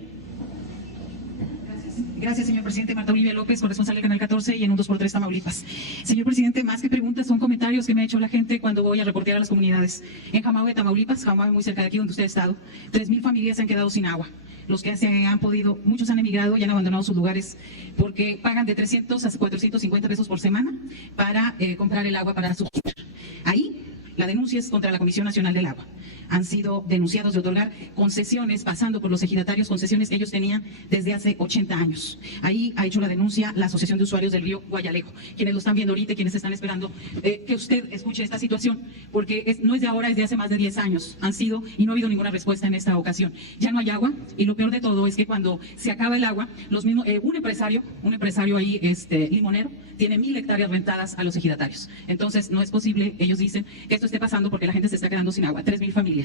Gracias, señor presidente. Marta Olivia López, corresponsal del Canal 14 y en un 2x3 Tamaulipas. Señor presidente, más que preguntas son comentarios que me ha hecho la gente cuando voy a reportear a las comunidades. En Jamahue, Tamaulipas, Jamahue muy cerca de aquí donde usted ha estado, 3,000 familias se han quedado sin agua. Los que se han podido, muchos han emigrado y han abandonado sus lugares porque pagan de 300 a 450 pesos por semana para comprar el agua para subsistir. Ahí la denuncia es contra la Comisión Nacional del Agua. Han sido denunciados de otorgar concesiones, pasando por los ejidatarios, concesiones que ellos tenían desde hace 80 años. Ahí ha hecho la denuncia la Asociación de Usuarios del Río Guayalejo, quienes lo están viendo ahorita y quienes están esperando que usted escuche esta situación, porque no es de ahora, es de hace más de 10 años. Han sido y no ha habido ninguna respuesta en esta ocasión. Ya no hay agua y lo peor de todo es que cuando se acaba el agua, los mismos, un empresario ahí, limonero, tiene 1,000 hectáreas rentadas a los ejidatarios. Entonces no es posible, ellos dicen, que esto esté pasando porque la gente se está quedando sin agua. 3,000 familias.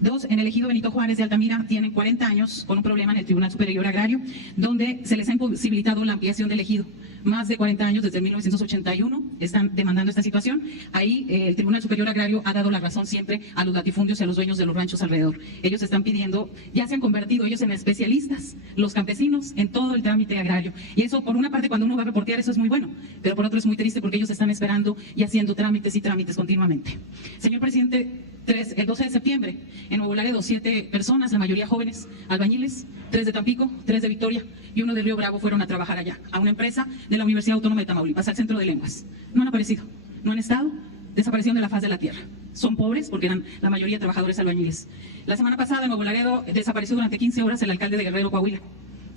2, en el ejido Benito Juárez de Altamira tienen 40 años con un problema en el Tribunal Superior Agrario, donde se les ha imposibilitado la ampliación del ejido. Más de 40 años, desde 1981, están demandando esta situación. Ahí el Tribunal Superior Agrario ha dado la razón siempre a los latifundios y a los dueños de los ranchos alrededor. Ellos están pidiendo, ya se han convertido ellos en especialistas, los campesinos, en todo el trámite agrario. Y eso, por una parte, cuando uno va a reportear, eso es muy bueno, pero por otro es muy triste porque ellos están esperando y haciendo trámites y trámites continuamente. Señor presidente, el 12 de septiembre, en Nuevo Laredo, 7 personas, la mayoría jóvenes, albañiles, 3 de Tampico, 3 de Victoria y 1 de Río Bravo fueron a trabajar allá, a una empresa de la Universidad Autónoma de Tamaulipas, al Centro de Lenguas. No han aparecido, no han estado, desaparecieron de la faz de la tierra. Son pobres porque eran la mayoría trabajadores albañiles. La semana pasada en Nuevo Laredo desapareció durante 15 horas el alcalde de Guerrero, Coahuila.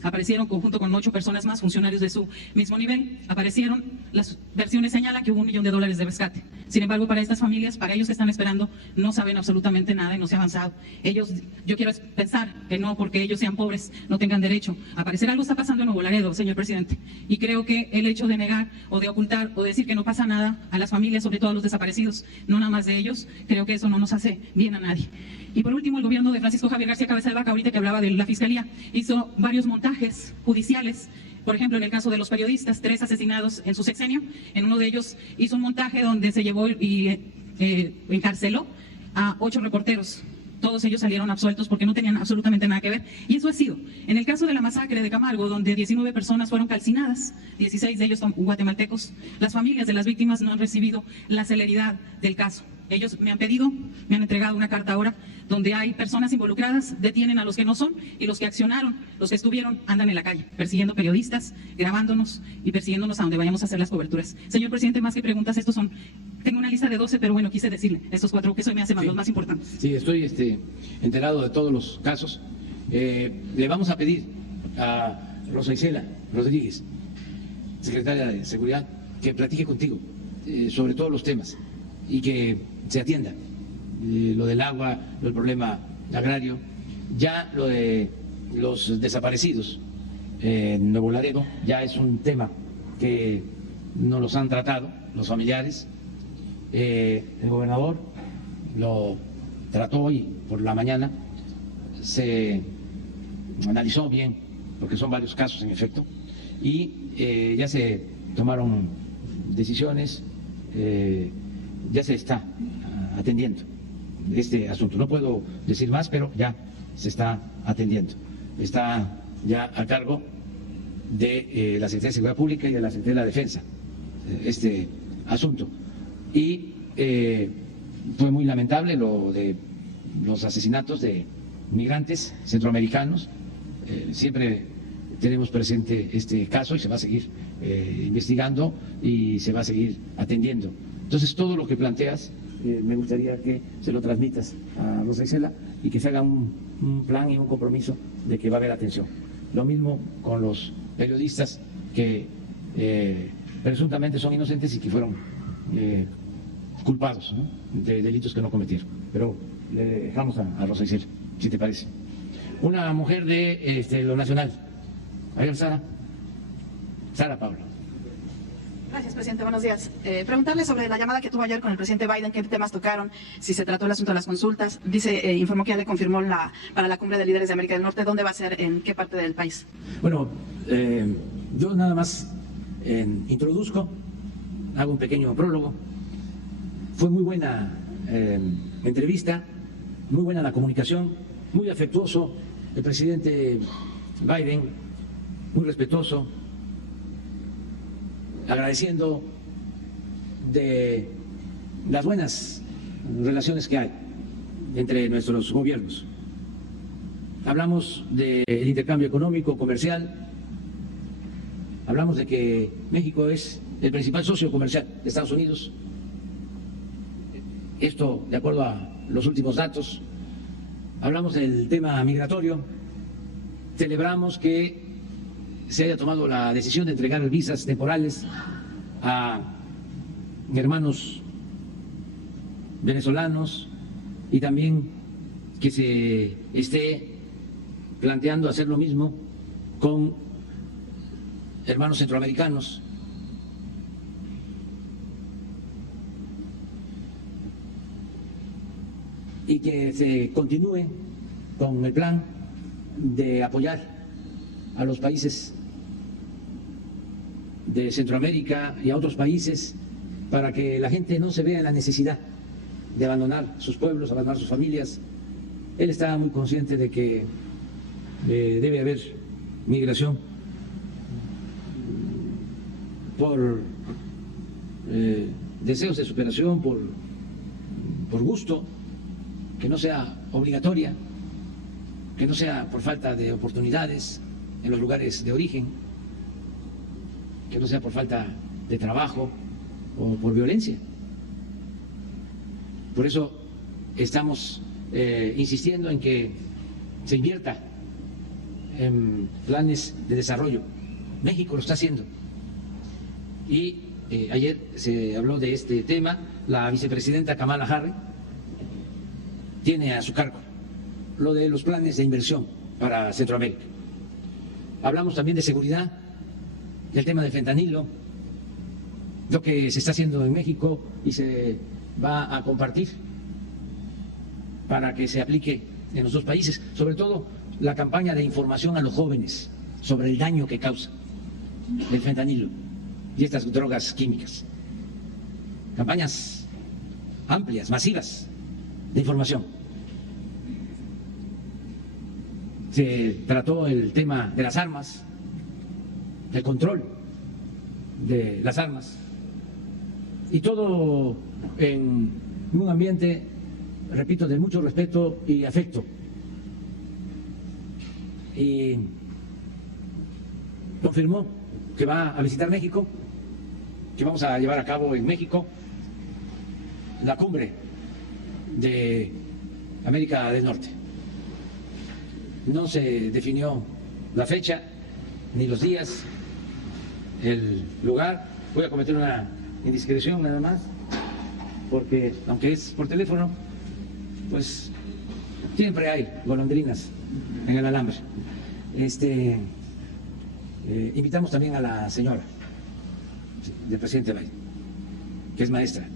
Aparecieron junto con 8 personas más, funcionarios de su mismo nivel. Aparecieron, las versiones señalan que hubo $1 millón de rescate. Sin embargo, para estas familias, para ellos que están esperando, no saben absolutamente nada y no se ha avanzado. Ellos, yo quiero pensar que no porque ellos sean pobres, no tengan derecho a aparecer. Algo está pasando en Nuevo Laredo, señor presidente. Y creo que el hecho de negar o de ocultar o decir que no pasa nada a las familias, sobre todo a los desaparecidos, no nada más de ellos, creo que eso no nos hace bien a nadie. Y por último, el gobierno de Francisco Javier García Cabeza de Vaca, ahorita que hablaba de la Fiscalía, hizo varios montajes judiciales. Por ejemplo, en el caso de los periodistas, 3 asesinados en su sexenio, en uno de ellos hizo un montaje donde se llevó y encarceló a 8 reporteros. Todos ellos salieron absueltos porque no tenían absolutamente nada que ver. Y eso ha sido. En el caso de la masacre de Camargo, donde 19 personas fueron calcinadas, 16 de ellos son guatemaltecos, las familias de las víctimas no han recibido la celeridad del caso. Ellos me han pedido, me han entregado una carta ahora, donde hay personas involucradas, detienen a los que no son y los que accionaron, los que estuvieron, andan en la calle, persiguiendo periodistas, grabándonos y persiguiéndonos a donde vayamos a hacer las coberturas. Señor presidente, más que preguntas, estos son, tengo una lista de 12, pero bueno, quise decirle, estos 4 que eso me hace más, los más importantes. Sí, estoy enterado de todos los casos. Le vamos a pedir a Rosa Isela Rodríguez, secretaria de Seguridad, que platique contigo sobre todos los temas y que se atienda lo del agua, lo del problema agrario, ya lo de los desaparecidos en Nuevo Laredo, ya es un tema que no los han tratado los familiares. El gobernador lo trató hoy por la mañana, se analizó bien, porque son varios casos en efecto, y ya se tomaron decisiones, ya se está atendiendo este asunto. No puedo decir más, pero ya se está atendiendo. Está ya a cargo de la Secretaría de Seguridad Pública y de la Secretaría de la Defensa este asunto. Y fue muy lamentable lo de los asesinatos de migrantes centroamericanos. Siempre tenemos presente este caso y se va a seguir investigando y se va a seguir atendiendo. Entonces, todo lo que planteas, me gustaría que se lo transmitas a Rosa Isela y que se haga un plan y un compromiso de que va a haber atención. Lo mismo con los periodistas que presuntamente son inocentes y que fueron culpados, ¿no?, de delitos que no cometieron. Pero le dejamos a Rosa Isela, si te parece. Una mujer de lo nacional. A ver, Sara Paula. Gracias, presidente. Buenos días. Preguntarle sobre la llamada que tuvo ayer con el presidente Biden, qué temas tocaron, si se trató el asunto de las consultas. Dice, informó que ya le confirmó para la cumbre de líderes de América del Norte. ¿Dónde va a ser? ¿En qué parte del país? Bueno, yo nada más introduzco, hago un pequeño prólogo. Fue muy buena entrevista, muy buena la comunicación, muy afectuoso el presidente Biden. muy respetuoso, agradeciendo de las buenas relaciones que hay entre nuestros gobiernos. Hablamos del intercambio económico, comercial, hablamos de que México es el principal socio comercial de Estados Unidos. Esto de acuerdo a los últimos datos. Hablamos del tema migratorio. Celebramos que se haya tomado la decisión de entregar visas temporales a hermanos venezolanos y también que se esté planteando hacer lo mismo con hermanos centroamericanos. Y que se continúe con el plan de apoyar a los países de Centroamérica y a otros países para que la gente no se vea en la necesidad de abandonar sus pueblos, abandonar sus familias. Él está muy consciente de que debe haber migración por deseos de superación, por gusto, que no sea obligatoria, que no sea por falta de oportunidades en los lugares de origen, que no sea por falta de trabajo o por violencia. Por eso estamos insistiendo en que se invierta en planes de desarrollo. México lo está haciendo. Y ayer se habló de este tema. La vicepresidenta Kamala Harris tiene a su cargo lo de los planes de inversión para Centroamérica. Hablamos también de seguridad, del tema del fentanilo, lo que se está haciendo en México y se va a compartir para que se aplique en los dos países, sobre todo la campaña de información a los jóvenes sobre el daño que causa el fentanilo y estas drogas químicas. Campañas amplias, masivas de información. Se trató el tema de las armas, el control de las armas, y todo en un ambiente, repito, de mucho respeto y afecto. Y confirmó que va a visitar México, que vamos a llevar a cabo en México la cumbre de América del Norte. No se definió la fecha, ni los días, el lugar. Voy a cometer una indiscreción nada más, porque aunque es por teléfono, pues siempre hay golondrinas en el alambre. Invitamos también a la señora del presidente Biden, que es maestra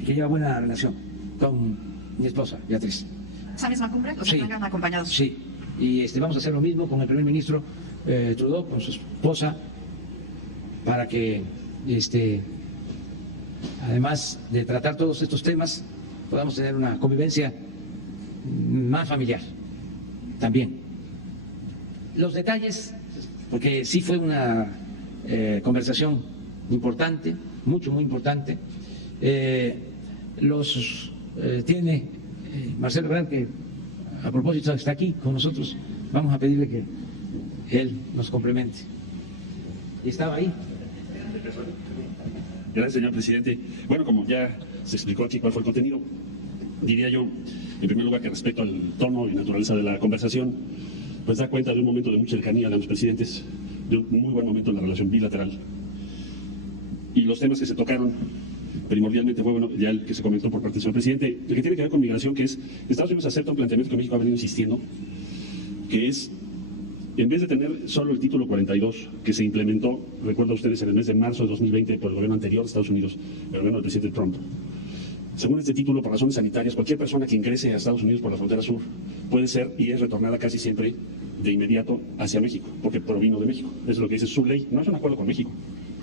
y que lleva buena relación con mi esposa, Beatriz. ¿Esa misma cumbre? ¿O Sí. se vengan acompañados? Sí, y vamos a hacer lo mismo con el primer ministro Trudeau, con su esposa, para que además de tratar todos estos temas, podamos tener una convivencia más familiar también. Los detalles, porque sí fue una conversación importante, muy importante, los tiene Marcelo Ebrard, que a propósito está aquí con nosotros. Vamos a pedirle que él nos complemente. Y estaba ahí. Gracias, señor presidente. Bueno, como ya se explicó aquí cuál fue el contenido, diría yo, en primer lugar, que respecto al tono y naturaleza de la conversación, pues da cuenta de un momento de mucha cercanía de los presidentes, de un muy buen momento en la relación bilateral. Y los temas que se tocaron, primordialmente fue, bueno, ya el que se comentó por parte del señor presidente, el que tiene que ver con migración, que es, Estados Unidos acepta un planteamiento que México ha venido insistiendo, que es, en vez de tener solo el título 42, que se implementó, recuerdan ustedes, en el mes de marzo de 2020 por el gobierno anterior de Estados Unidos, el gobierno del presidente Trump. Según este título, por razones sanitarias, cualquier persona que ingrese a Estados Unidos por la frontera sur puede ser y es retornada casi siempre de inmediato hacia México, porque provino de México. Eso es lo que dice su ley. No es un acuerdo con México,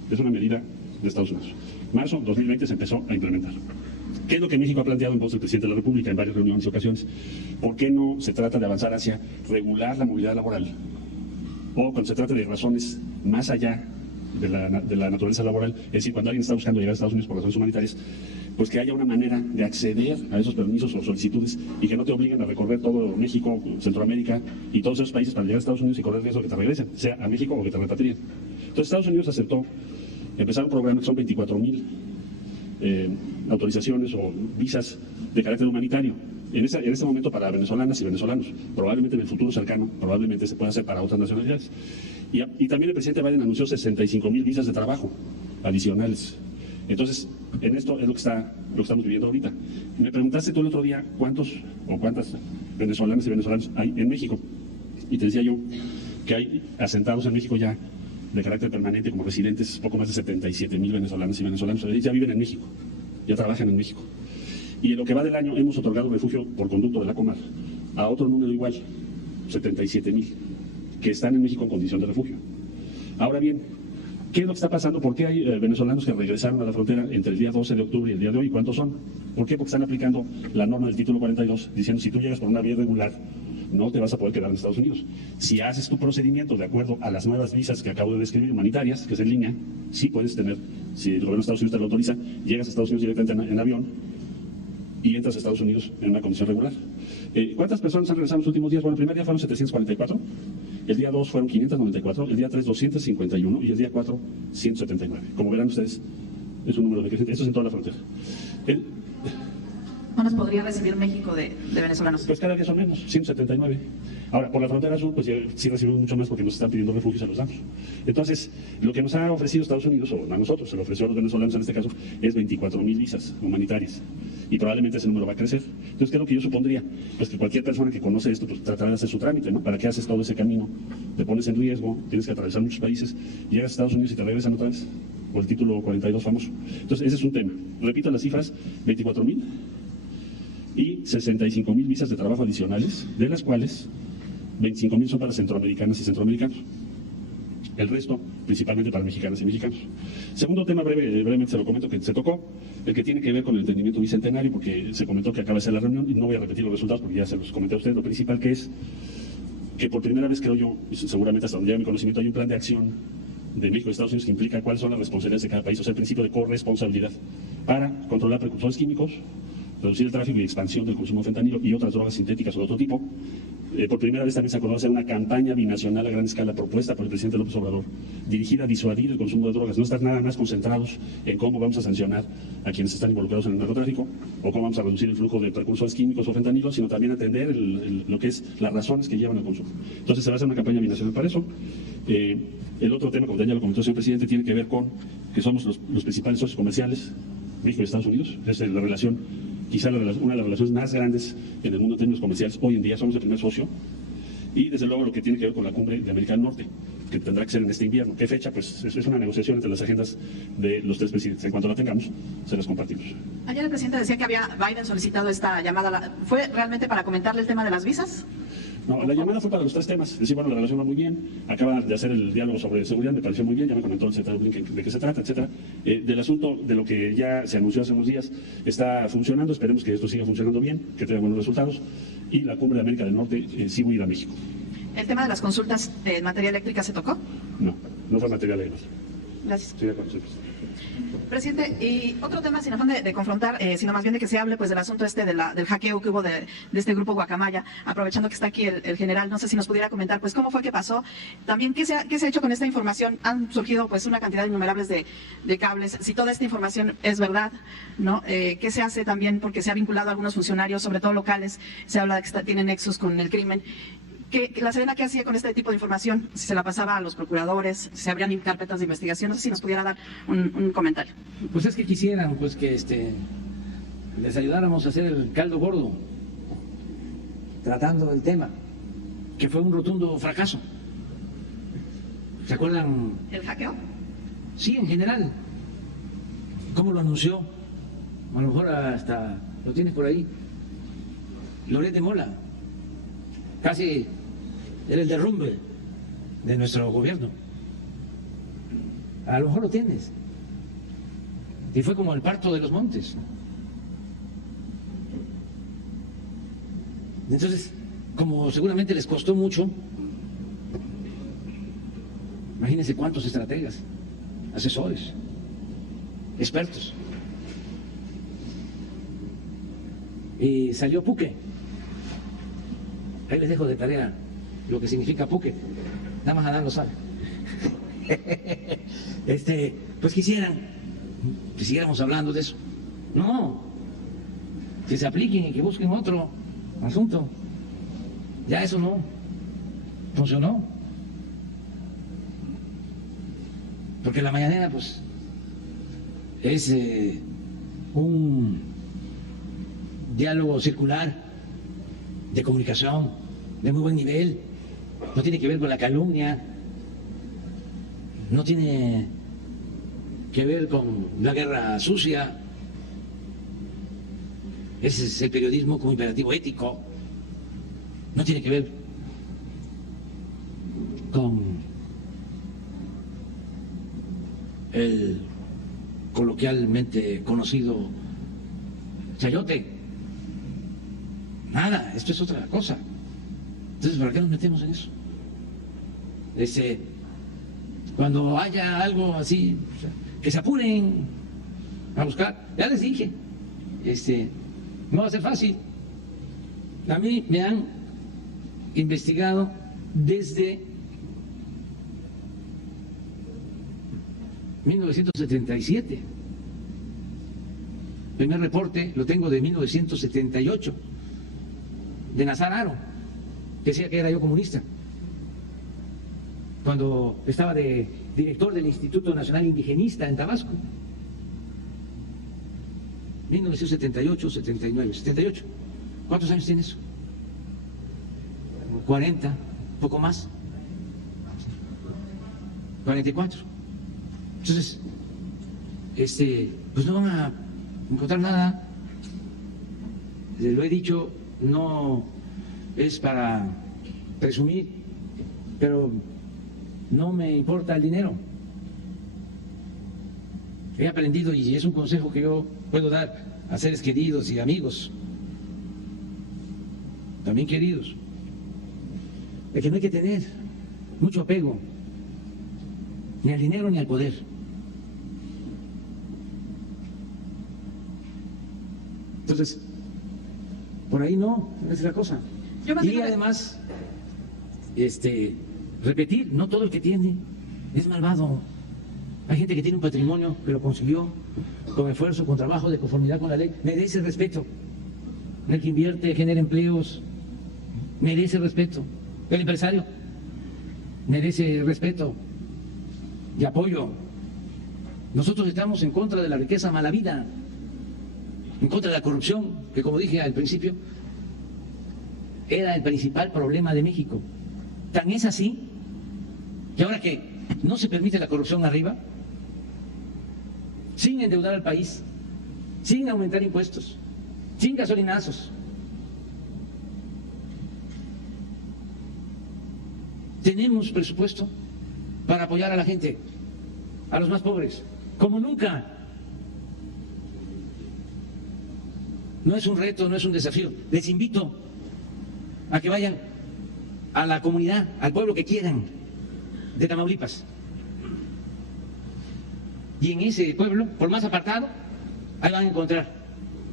es una medida de Estados Unidos. Marzo 2020 se empezó a implementar. ¿Qué es lo que México ha planteado en voz del presidente de la República en varias reuniones y ocasiones? ¿Por qué no se trata de avanzar hacia regular la movilidad laboral o cuando se trata de razones más allá de la naturaleza laboral, es decir, cuando alguien está buscando llegar a Estados Unidos por razones humanitarias, pues que haya una manera de acceder a esos permisos o solicitudes y que no te obliguen a recorrer todo México, Centroamérica y todos esos países para llegar a Estados Unidos y correr el riesgo de que te regresen, sea a México o que te repatrien. Entonces Estados Unidos aceptó empezar un programa que son 24,000 autorizaciones o visas de carácter humanitario. En este momento para venezolanas y venezolanos, probablemente en el futuro cercano, probablemente se pueda hacer para otras nacionalidades. Y también el presidente Biden anunció 65,000 visas de trabajo adicionales. Entonces, en esto es lo que estamos viviendo ahorita. Me preguntaste tú el otro día cuántas venezolanas y venezolanos hay en México. Y te decía yo que hay asentados en México ya de carácter permanente como residentes, poco más de 77,000 venezolanas y venezolanos. Ya viven en México, ya trabajan en México. Y en lo que va del año hemos otorgado refugio por conducto de la Comar a otro número igual, 77,000, que están en México en condición de refugio. Ahora bien, ¿qué es lo que está pasando? ¿Por qué hay venezolanos que regresaron a la frontera entre el día 12 de octubre y el día de hoy? ¿Cuántos son? ¿Por qué? Porque están aplicando la norma del título 42, diciendo si tú llegas por una vía irregular, no te vas a poder quedar en Estados Unidos. Si haces tu procedimiento de acuerdo a las nuevas visas que acabo de describir, humanitarias, que es en línea, sí puedes tener, si el gobierno de Estados Unidos te lo autoriza, llegas a Estados Unidos directamente en avión y entras a Estados Unidos en una condición regular. ¿Cuántas personas han regresado en los últimos días? Bueno, el primer día fueron 744, el día 2 fueron 594, el día 3 251 y el día 4 179. Como verán ustedes, es un número de creciente. Esto es en toda la frontera. ¿Cuántos podría recibir México de venezolanos? Pues cada día son menos, 179. Ahora, por la frontera sur, pues sí recibimos mucho más porque nos están pidiendo refugio y se los damos. Entonces, lo que nos ha ofrecido Estados Unidos, o a nosotros, se lo ofreció a los venezolanos en este caso, es 24,000 visas humanitarias. Y probablemente ese número va a crecer. Entonces, ¿qué es lo que yo supondría? Pues que cualquier persona que conoce esto, pues tratará de hacer su trámite, ¿no? ¿Para qué haces todo ese camino? Te pones en riesgo, tienes que atravesar muchos países, llegas a Estados Unidos y te regresan otra vez, o el título 42 famoso. Entonces, ese es un tema. Repito las cifras, 24,000 y 65,000 visas de trabajo adicionales, de las cuales 25,000 son para centroamericanas y centroamericanos. El resto, principalmente para mexicanas y mexicanos. Segundo tema, brevemente se lo comento, que se tocó, el que tiene que ver con el entendimiento bicentenario, porque se comentó que acaba de ser la reunión, y no voy a repetir los resultados porque ya se los comenté a ustedes. Lo principal que es que por primera vez, creo yo, y seguramente hasta donde llega mi conocimiento, hay un plan de acción de México y Estados Unidos que implica cuáles son las responsabilidades de cada país, o sea, el principio de corresponsabilidad, para controlar precursores químicos, reducir el tráfico y expansión del consumo de fentanilo y otras drogas sintéticas o de otro tipo. Por primera vez también se acordó hacer una campaña binacional a gran escala propuesta por el presidente López Obrador, dirigida a disuadir el consumo de drogas, no estar nada más concentrados en cómo vamos a sancionar a quienes están involucrados en el narcotráfico o cómo vamos a reducir el flujo de precursores químicos o fentanilo, sino también atender lo que es las razones que llevan al consumo. Entonces se va a hacer una campaña binacional para eso. El otro tema, como ya lo comentó el señor presidente, tiene que ver con que somos los principales socios comerciales, México y Estados Unidos. Es la relación, quizá una de las relaciones más grandes en el mundo en términos comerciales. Hoy en día somos el primer socio. Y desde luego lo que tiene que ver con la cumbre de América del Norte, que tendrá que ser en este invierno. ¿Qué fecha? Pues es una negociación entre las agendas de los tres presidentes. En cuanto la tengamos, se las compartimos. Ayer el presidente decía que había Biden solicitado esta llamada. ¿Fue realmente para comentarle el tema de las visas? No, la llamada fue para los tres temas. Es decir, bueno, la relación va muy bien. Acaba de hacer el diálogo sobre seguridad, me pareció muy bien. Ya me comentó el secretario Blinken de qué se trata, etcétera. Del asunto de lo que ya se anunció hace unos días, está funcionando. Esperemos que esto siga funcionando bien, que tenga buenos resultados. Y la cumbre de América del Norte sí voy a ir a México. ¿El tema de las consultas en materia eléctrica se tocó? No fue materia legal. Gracias. Estoy de acuerdo. Presidente, y otro tema, sin afán de confrontar, sino más bien de que se hable pues del asunto del hackeo que hubo de este grupo Guacamaya, aprovechando que está aquí el general, no sé si nos pudiera comentar pues cómo fue que pasó, también qué se ha hecho con esta información. Han surgido pues una cantidad innumerables de cables, si toda esta información es verdad, ¿no? ¿Qué se hace también? Porque se ha vinculado a algunos funcionarios, sobre todo locales, se habla de que tienen nexos con el crimen. ¿La Sedena qué hacía con este tipo de información? Si se la pasaba a los procuradores, si se abrían carpetas de investigación, no sé si nos pudiera dar un comentario. Pues es que quisieran pues que les ayudáramos a hacer el caldo gordo, tratando el tema, que fue un rotundo fracaso. ¿Se acuerdan? ¿El hackeo? Sí, en general. ¿Cómo lo anunció? A lo mejor hasta lo tienes por ahí. Loret de Mola. Casi era el derrumbe de nuestro gobierno. A lo mejor lo tienes. Y fue como el parto de los montes. Entonces, como seguramente les costó mucho Imagínense cuántos estrategas, asesores, expertos. Y salió Puque. Ahí les dejo de tarea lo que significa Puque. Nada más Adán lo sabe. Pues quisieran que siguiéramos hablando de eso. No, que se apliquen y que busquen otro asunto. Ya eso no funcionó. Porque la mañanera, pues, es un diálogo circular de comunicación de muy buen nivel. No tiene que ver con la calumnia, no tiene que ver con la guerra sucia. Ese es el periodismo como imperativo ético. No tiene que ver con el coloquialmente conocido chayote. Nada, esto es otra cosa. Entonces, ¿para qué nos metemos en eso? Cuando haya algo así, que se apuren a buscar. Ya les dije, no va a ser fácil. A mí me han investigado desde 1977. El primer reporte lo tengo de 1978, de Nazar Haro, que decía que era yo comunista, cuando estaba de director del Instituto Nacional Indigenista en Tabasco. 1978, 79, 78. ¿Cuántos años tiene eso? 40, poco más. 44. Entonces, pues no van a encontrar nada. Lo he dicho, no es para presumir, pero no me importa el dinero. He aprendido, y es un consejo que yo puedo dar a seres queridos y amigos, también queridos, de que no hay que tener mucho apego ni al dinero ni al poder. Entonces, por ahí no es la cosa. Y además, repetir, no todo el que tiene es malvado. Hay gente que tiene un patrimonio que lo consiguió con esfuerzo, con trabajo, de conformidad con la ley. Merece respeto. El que invierte, genera empleos, merece respeto. El empresario merece respeto y apoyo. Nosotros estamos en contra de la riqueza mala vida, en contra de la corrupción, que, como dije al principio, era el principal problema de México. Tan es así que ahora que no se permite la corrupción arriba, sin endeudar al país, sin aumentar impuestos, sin gasolinazos, tenemos presupuesto para apoyar a la gente, a los más pobres, como nunca. No es un reto, no es un desafío. Les invito a que vayan a la comunidad, al pueblo que quieran de Tamaulipas. Y en ese pueblo, por más apartado, ahí van a encontrar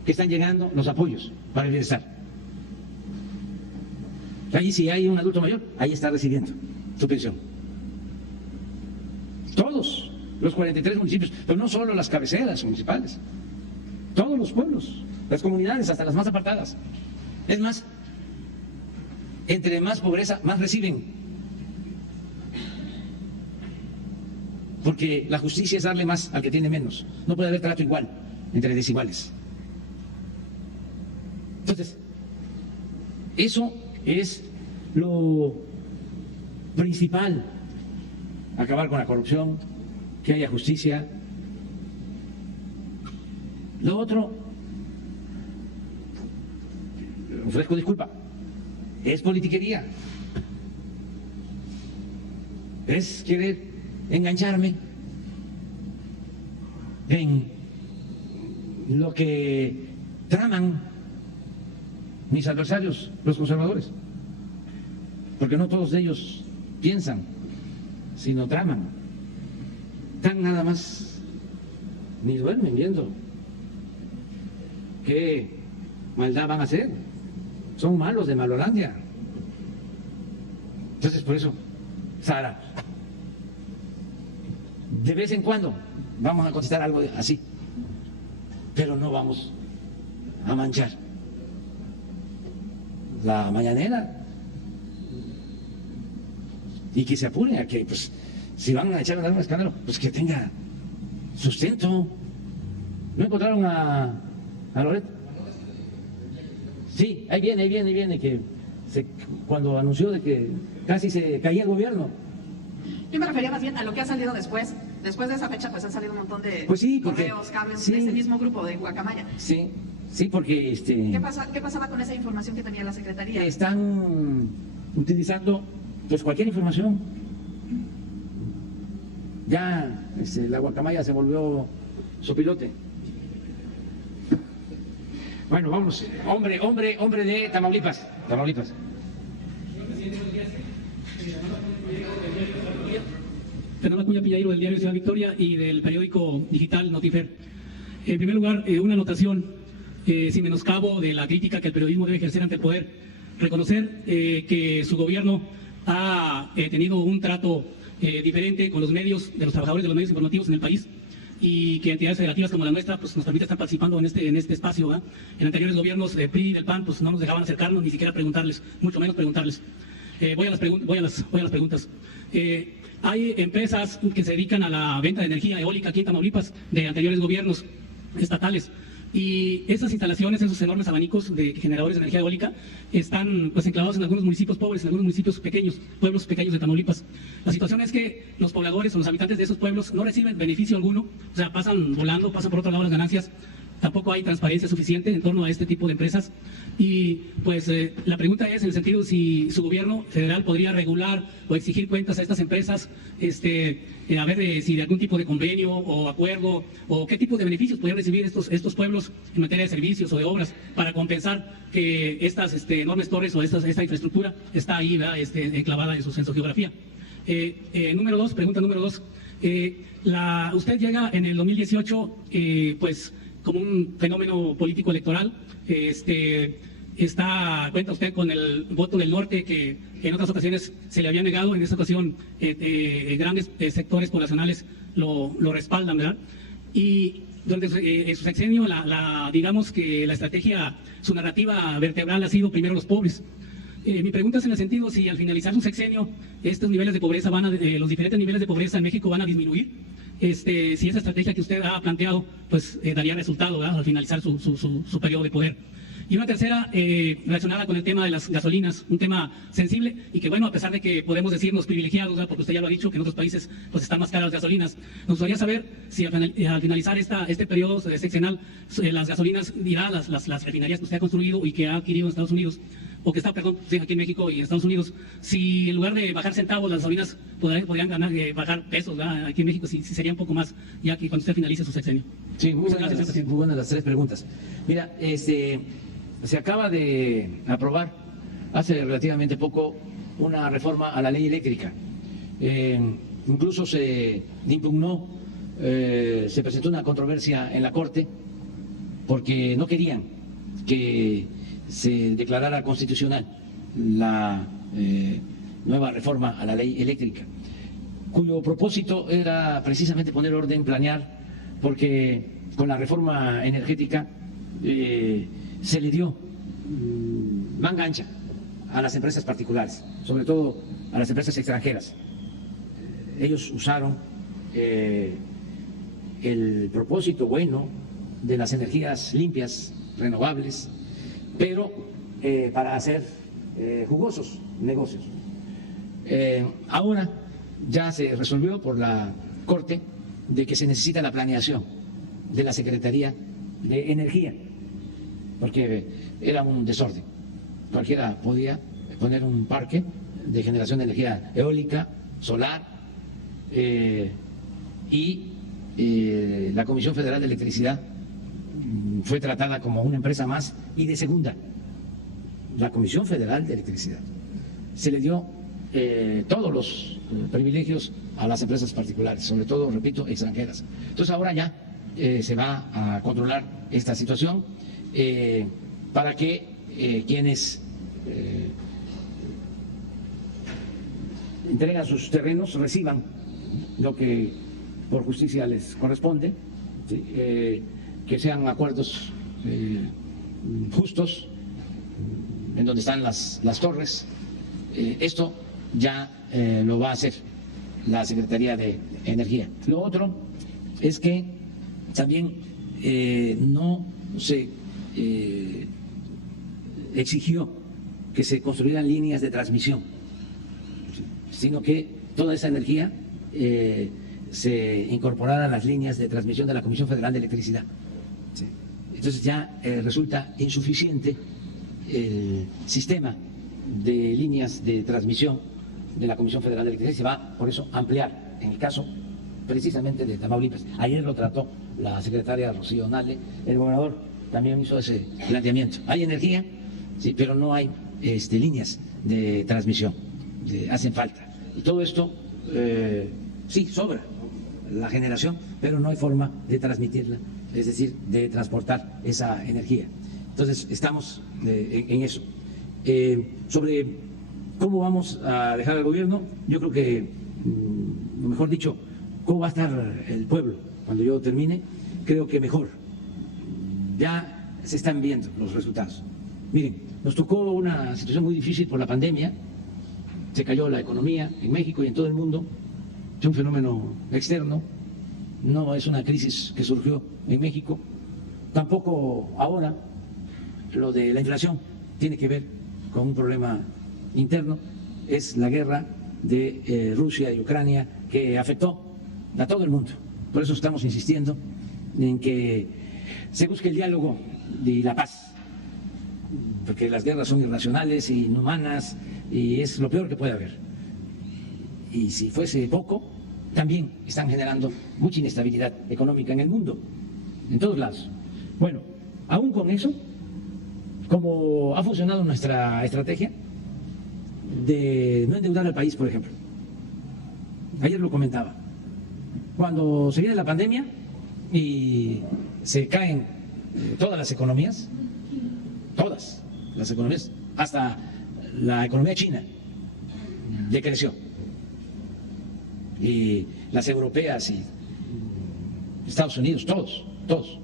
que están llegando los apoyos para el bienestar. Allí, si hay un adulto mayor, ahí está recibiendo su pensión. Todos los 43 municipios, pero no solo las cabeceras municipales, todos los pueblos, las comunidades, hasta las más apartadas. Es más, entre más pobreza, más reciben. Porque la justicia es darle más al que tiene menos. No puede haber trato igual entre desiguales. Entonces, eso es lo principal: acabar con la corrupción, que haya justicia. Lo otro, ofrezco disculpa, es politiquería, es querer engancharme en lo que traman mis adversarios, los conservadores, porque no todos ellos piensan sino traman. Están nada más, ni duermen viendo qué maldad van a hacer. Son malos de Malolandia. Entonces, por eso, Sara, de vez en cuando vamos a contestar algo así, pero no vamos a manchar la mañanera. Y que se apuren a que, pues, si van a echar un escándalo, pues que tenga sustento. ¿No encontraron a Loret? Sí, ahí viene, que cuando anunció de que casi se caía el gobierno. Yo me refería más bien a lo que ha salido después. Después de esa fecha, pues han salido un montón de pues sí, porque, correos, cables sí, de ese mismo grupo de Guacamaya. Sí, porque ¿Qué pasaba con esa información que tenía la Secretaría? Están utilizando pues cualquier información. Ya la Guacamaya se volvió sopilote. Bueno, vamos. Hombre de Tamaulipas. Fernando Acuña Piñeiro, del diario Ciudad Victoria y del periódico digital Notifer. En primer lugar, una anotación, sin menoscabo de la crítica que el periodismo debe ejercer ante el poder. Reconocer que su gobierno ha tenido un trato diferente con los medios, de los trabajadores de los medios informativos en el país, y que entidades federativas como la nuestra pues nos permite estar participando en este espacio, ¿verdad? En anteriores gobiernos del PRI y del PAN pues no nos dejaban acercarnos, ni siquiera preguntarles, mucho menos preguntarles. Voy a las preguntas. Hay empresas que se dedican a la venta de energía eólica aquí en Tamaulipas de anteriores gobiernos estatales, y esas instalaciones, esos enormes abanicos de generadores de energía eólica están pues enclavados en algunos municipios pobres, en algunos municipios pequeños, pueblos pequeños de Tamaulipas. La situación es que los pobladores o los habitantes de esos pueblos no reciben beneficio alguno, o sea, pasan volando, pasan por otro lado las ganancias. Tampoco hay transparencia suficiente en torno a este tipo de empresas, y pues la pregunta es en el sentido si su gobierno federal podría regular o exigir cuentas a estas empresas, a ver si de algún tipo de convenio o acuerdo o qué tipo de beneficios podrían recibir estos pueblos en materia de servicios o de obras para compensar que estas enormes torres o esta infraestructura está ahí, ¿verdad? Enclavada en su geografía. Pregunta número dos. Usted llega en el 2018 pues como un fenómeno político electoral, cuenta usted con el voto del norte que en otras ocasiones se le había negado. En esta ocasión grandes sectores poblacionales lo respaldan, ¿verdad? Y durante su sexenio, digamos que la estrategia, su narrativa vertebral ha sido primero los pobres. Mi pregunta es en el sentido si al finalizar su sexenio estos niveles de pobreza los diferentes niveles de pobreza en México van a disminuir. Si esa estrategia que usted ha planteado pues daría resultado, ¿verdad?, al finalizar su periodo de poder. Y una tercera relacionada con el tema de las gasolinas, un tema sensible y que, bueno, a pesar de que podemos decirnos privilegiados, ¿verdad?, porque usted ya lo ha dicho, que en otros países pues están más caras las gasolinas, nos gustaría saber si al finalizar este periodo sexenal las gasolinas dirá las refinerías que usted ha construido y que ha adquirido en Estados Unidos, o que está, aquí en México y en Estados Unidos, si en lugar de bajar centavos las gasolinas podrían bajar pesos, ¿verdad?, aquí en México, si sería un poco más, ya que cuando usted finalice su sexenio. Sí, muy buenas las tres preguntas. Mira, se acaba de aprobar hace relativamente poco una reforma a la ley eléctrica. Incluso se impugnó, se presentó una controversia en la Corte porque no querían que se declarara constitucional la nueva reforma a la ley eléctrica, cuyo propósito era precisamente poner orden, planear, porque con la reforma energética se le dio manga ancha a las empresas particulares, sobre todo a las empresas extranjeras. Ellos usaron el propósito bueno de las energías limpias, renovables, pero para hacer jugosos negocios. Ahora ya se resolvió por la Corte de que se necesita la planeación de la Secretaría de Energía, porque era un desorden. Cualquiera podía poner un parque de generación de energía eólica, solar, y la Comisión Federal de Electricidad fue tratada como una empresa más y de segunda. La Comisión Federal de Electricidad se le dio todos los privilegios a las empresas particulares, sobre todo, repito, extranjeras. Entonces ahora ya se va a controlar esta situación para que quienes entregan sus terrenos reciban lo que por justicia les corresponde, ¿sí? Que sean acuerdos justos en donde están las torres. Esto ya lo va a hacer la Secretaría de Energía. Lo otro es que también no se exigió que se construyeran líneas de transmisión, sino que toda esa energía se incorporara a las líneas de transmisión de la Comisión Federal de Electricidad. Sí. Entonces ya resulta insuficiente el sistema de líneas de transmisión de la Comisión Federal de Electricidad, se va por eso a ampliar en el caso precisamente de Tamaulipas. Ayer lo trató la secretaria Rocío Nale, el gobernador también hizo ese planteamiento. Hay energía, sí, pero no hay líneas de transmisión, hacen falta. Y todo esto, sí, sobra la generación, pero no hay forma de transmitirla, es decir, de transportar esa energía. Entonces, estamos en eso. Sobre cómo vamos a dejar al gobierno, yo creo que, mejor dicho, cómo va a estar el pueblo cuando yo termine, creo que mejor. Ya se están viendo los resultados. Miren, nos tocó una situación muy difícil por la pandemia, se cayó la economía en México y en todo el mundo, es un fenómeno externo, no es una crisis que surgió en México, tampoco ahora lo de la inflación tiene que ver con un problema interno, es la guerra de Rusia y Ucrania que afectó a todo el mundo. Por eso estamos insistiendo en que se busque el diálogo y la paz, porque las guerras son irracionales, inhumanas y es lo peor que puede haber. Y si fuese poco, también están generando mucha inestabilidad económica en el mundo, en todos lados. Bueno, aún con eso, como ha funcionado nuestra estrategia de no endeudar al país, por ejemplo. Ayer lo comentaba. Cuando se viene la pandemia y se caen todas las economías, hasta la economía china decreció. Y las europeas y Estados Unidos, todos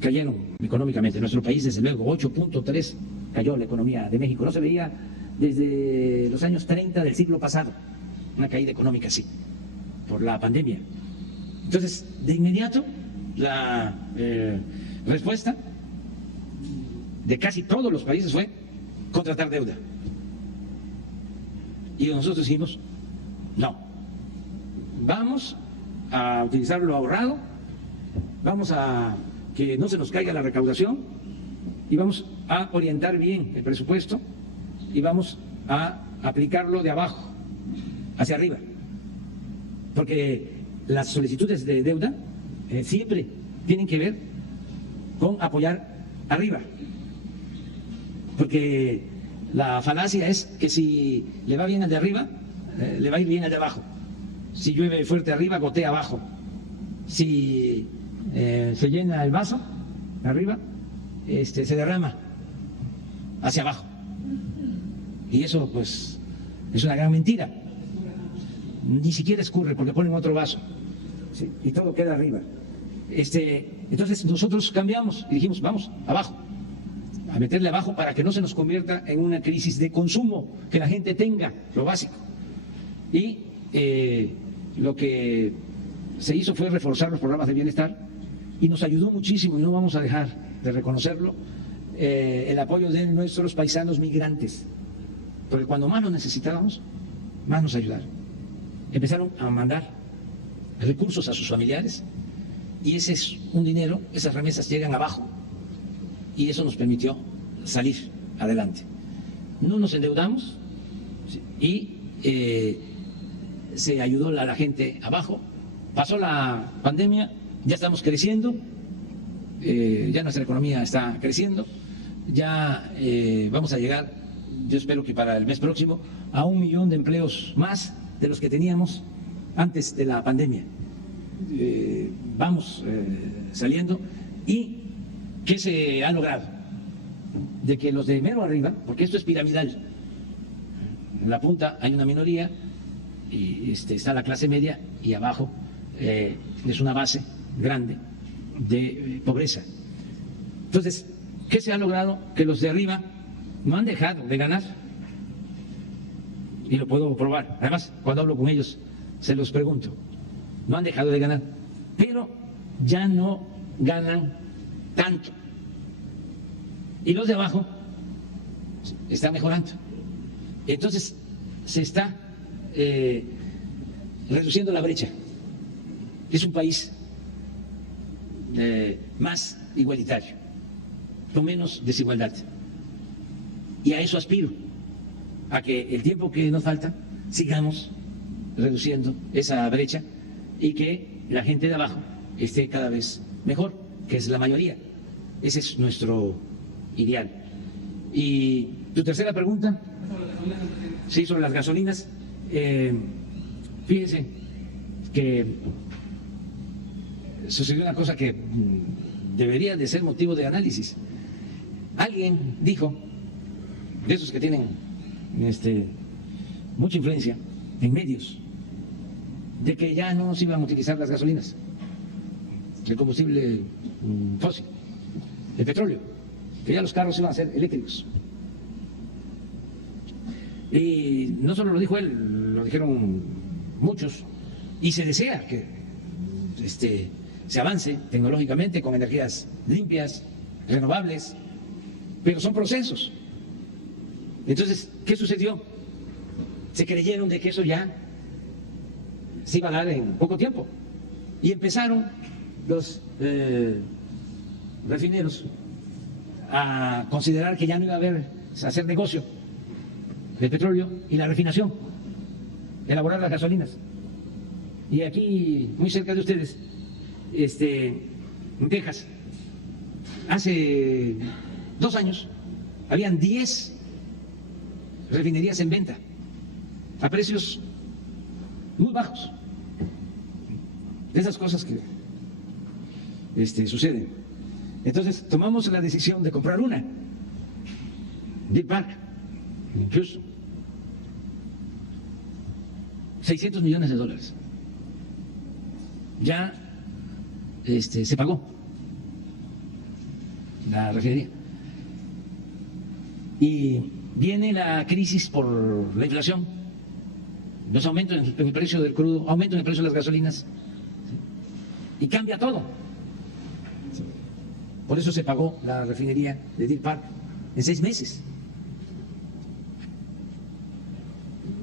cayeron económicamente. Nuestro país, desde luego, 8.3 cayó la economía de México. No se veía desde los años 30 del siglo pasado una caída económica así, por la pandemia. Entonces, de inmediato, la respuesta de casi todos los países fue contratar deuda. Y nosotros dijimos, no, vamos a utilizar lo ahorrado, vamos a que no se nos caiga la recaudación y vamos a orientar bien el presupuesto y vamos a aplicarlo de abajo hacia arriba, porque las solicitudes de deuda siempre tienen que ver con apoyar arriba, porque la falacia es que si le va bien al de arriba, le va a ir bien al de abajo. Si llueve fuerte arriba, gotea abajo. Si se llena el vaso arriba, se derrama hacia abajo. Y eso, pues, es una gran mentira. Ni siquiera escurre porque ponen otro vaso, ¿sí? Y todo queda arriba. Entonces nosotros cambiamos y dijimos, vamos, abajo, a meterle abajo para que no se nos convierta en una crisis de consumo, que la gente tenga lo básico. Y lo que se hizo fue reforzar los programas de bienestar y nos ayudó muchísimo, y no vamos a dejar de reconocerlo, el apoyo de nuestros paisanos migrantes, porque cuando más lo necesitábamos, más nos ayudaron. Empezaron a mandar recursos a sus familiares y ese es un dinero, esas remesas llegan abajo y eso nos permitió salir adelante. No nos endeudamos y se ayudó a la gente abajo. Pasó la pandemia, ya estamos creciendo, ya nuestra economía está creciendo, ya vamos a llegar yo espero que para el mes próximo, a 1 millón de empleos más de los que teníamos antes de la pandemia. Vamos saliendo. ¿Y qué se ha logrado? De que los de mero arriba, porque esto es piramidal, en la punta hay una minoría y está la clase media y abajo es una base grande de pobreza. Entonces, ¿qué se ha logrado? Que los de arriba no han dejado de ganar, y lo puedo probar. Además, cuando hablo con ellos se los pregunto, no han dejado de ganar, pero ya no ganan tanto, y los de abajo están mejorando. Entonces se está reduciendo la brecha. Es un país más igualitario, con menos desigualdad, y a eso aspiro, a que el tiempo que nos falta sigamos reduciendo esa brecha y que la gente de abajo esté cada vez mejor, que es la mayoría. Ese es nuestro ideal. Y tu tercera pregunta, sí, sobre las gasolinas. Fíjense que sucedió una cosa que debería de ser motivo de análisis. Alguien dijo, de esos que tienen mucha influencia en medios, de que ya no se iban a utilizar las gasolinas, el combustible fósil, el petróleo, que ya los carros iban a ser eléctricos. Y no solo lo dijo él, lo dijeron muchos, y se desea que se avance tecnológicamente con energías limpias, renovables, pero son procesos. Entonces, ¿qué sucedió? Se creyeron de que eso ya se iba a dar en poco tiempo, y empezaron los refineros a considerar que ya no iba a hacer negocio del petróleo y la refinación, elaborar las gasolinas. Y aquí, muy cerca de ustedes, en Texas, hace 2 años, habían 10 refinerías en venta, a precios muy bajos. De esas cosas que suceden. Entonces, tomamos la decisión de comprar una, Deer Park, en Houston, $600 millones. Ya se pagó la refinería. Y viene la crisis por la inflación, los aumentos en el precio del crudo, aumento en el precio de las gasolinas, y cambia todo. Por eso se pagó la refinería de Deer Park en 6 meses.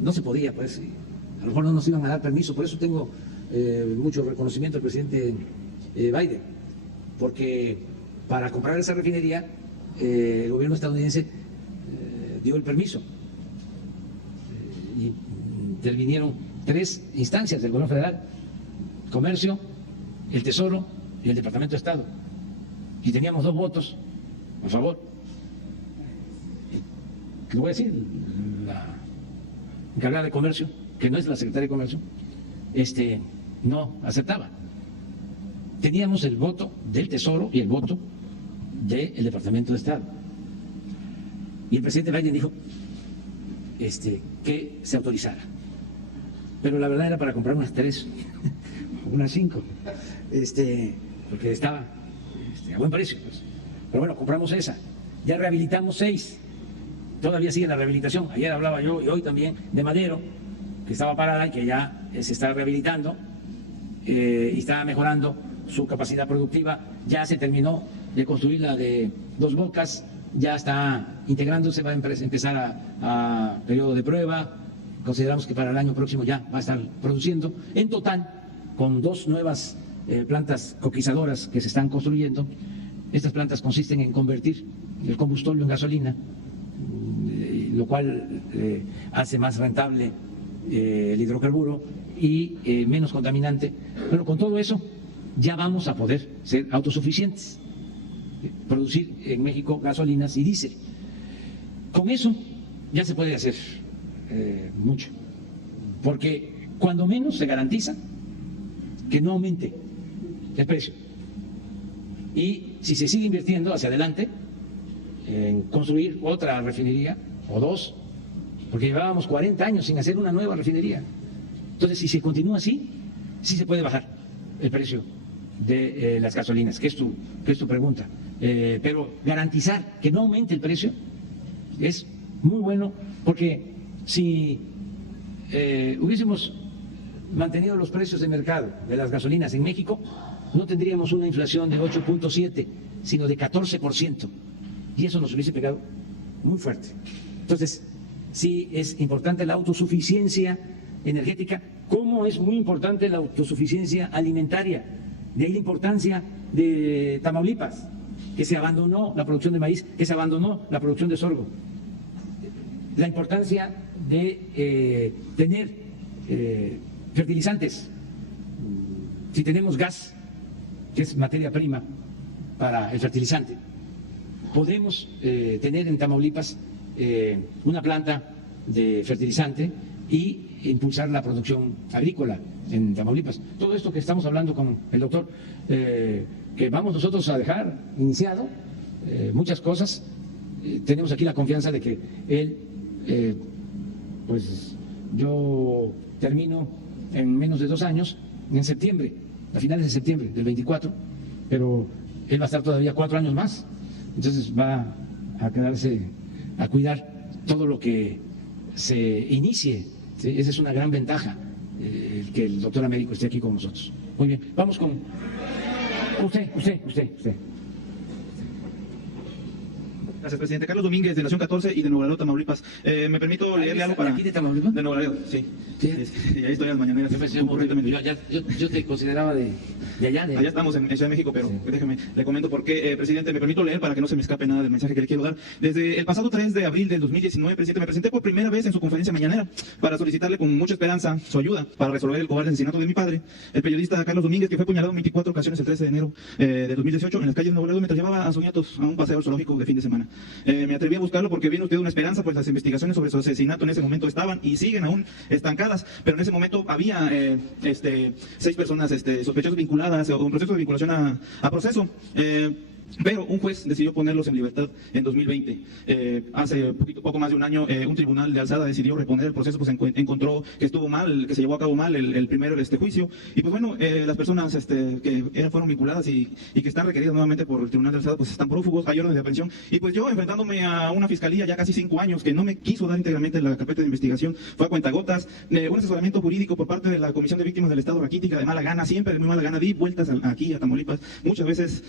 No se podía, pues, a lo mejor no nos iban a dar permiso. Por eso tengo mucho reconocimiento al presidente Biden, porque para comprar esa refinería el gobierno estadounidense dio el permiso, y intervinieron 3 instancias del gobierno federal: Comercio, el Tesoro y el Departamento de Estado, y teníamos 2 votos a favor. ¿Qué voy a decir? La encargada de Comercio, que no es la secretaria de Comercio, no aceptaba. Teníamos el voto del Tesoro y el voto del Departamento de Estado. Y el presidente Biden dijo que se autorizara. Pero la verdad era para comprar unas 3, unas 5, porque estaba a buen precio, pues. Pero bueno, compramos esa. Ya rehabilitamos 6. Todavía sigue la rehabilitación. Ayer hablaba yo, y hoy también, de Madero, que estaba parada y que ya se está rehabilitando y está mejorando su capacidad productiva. Ya se terminó de construir la de Dos Bocas, ya está integrándose, va a empezar a periodo de prueba. Consideramos que para el año próximo ya va a estar produciendo. En total, con 2 nuevas plantas coquizadoras que se están construyendo. Estas plantas consisten en convertir el combustible en gasolina, lo cual hace más rentable el hidrocarburo y menos contaminante. Pero con todo eso ya vamos a poder ser autosuficientes, producir en México gasolinas y diésel. Con eso ya se puede hacer mucho, porque cuando menos se garantiza que no aumente el precio. Y si se sigue invirtiendo hacia adelante en construir otra refinería o dos, porque llevábamos 40 años sin hacer una nueva refinería. Entonces, si se continúa así, sí se puede bajar el precio de las gasolinas, que es tu pregunta. Pero garantizar que no aumente el precio es muy bueno, porque si hubiésemos mantenido los precios de mercado de las gasolinas en México, no tendríamos una inflación de 8.7, sino de 14%, y eso nos hubiese pegado muy fuerte. Entonces, sí es importante la autosuficiencia energética, como es muy importante la autosuficiencia alimentaria. De ahí la importancia de Tamaulipas, que se abandonó la producción de maíz, que se abandonó la producción de sorgo. La importancia de tener fertilizantes. Si tenemos gas, que es materia prima para el fertilizante, podemos tener en Tamaulipas una planta de fertilizante y impulsar la producción agrícola en Tamaulipas. Todo esto que estamos hablando con el doctor, que vamos nosotros a dejar iniciado, muchas cosas, tenemos aquí la confianza de que él, pues yo termino en menos de 2 años, en septiembre, a finales de septiembre del 24, pero él va a estar todavía 4 años más, entonces va a quedarse a cuidar todo lo que se inicie. ¿Sí? Esa es una gran ventaja, que el doctor Américo esté aquí con nosotros. Muy bien, vamos con usted. Gracias, presidente. Carlos Domínguez, de Nación 14 y de Nuevo Laredo, Tamaulipas. Me permito leerle algo para... ¿De aquí de Tamaulipas? De Nuevo Laredo, sí. Y ahí estoy a las mañaneras. Yo te consideraba de allá. Allá estamos en Ciudad de México, pero déjeme, le comento por qué, presidente, me permito leer para que no se me escape nada del mensaje que le quiero dar. Desde el pasado 3 de abril del 2019, presidente, me presenté por primera vez en su conferencia mañanera para solicitarle con mucha esperanza su ayuda para resolver el cobarde asesinato de mi padre, el periodista Carlos Domínguez, que fue apuñalado en 24 ocasiones el 13 de enero de 2018 en las calles de Nuevo Laredo mientras llevaba a sus nietos a un paseo zoológico de fin de semana. Me atreví a buscarlo porque viene usted una esperanza, pues las investigaciones sobre su asesinato en ese momento estaban y siguen aún estancadas, pero en ese momento había 6 personas sospechosas vinculadas o un proceso de vinculación a proceso. Pero un juez decidió ponerlos en libertad en 2020. Hace poco más de un año, un tribunal de alzada decidió reponer el proceso, pues encontró que estuvo mal, que se llevó a cabo mal el primero juicio. Y pues bueno, las personas que fueron vinculadas y que están requeridas nuevamente por el tribunal de alzada, pues están prófugos, hay órdenes de aprehensión. Y pues yo, enfrentándome a una fiscalía ya casi 5 años que no me quiso dar íntegramente la carpeta de investigación, fue a cuentagotas, un asesoramiento jurídico por parte de la Comisión de Víctimas del Estado Raquítica, de mala gana, siempre de muy mala gana, di vueltas aquí a Tamaulipas muchas veces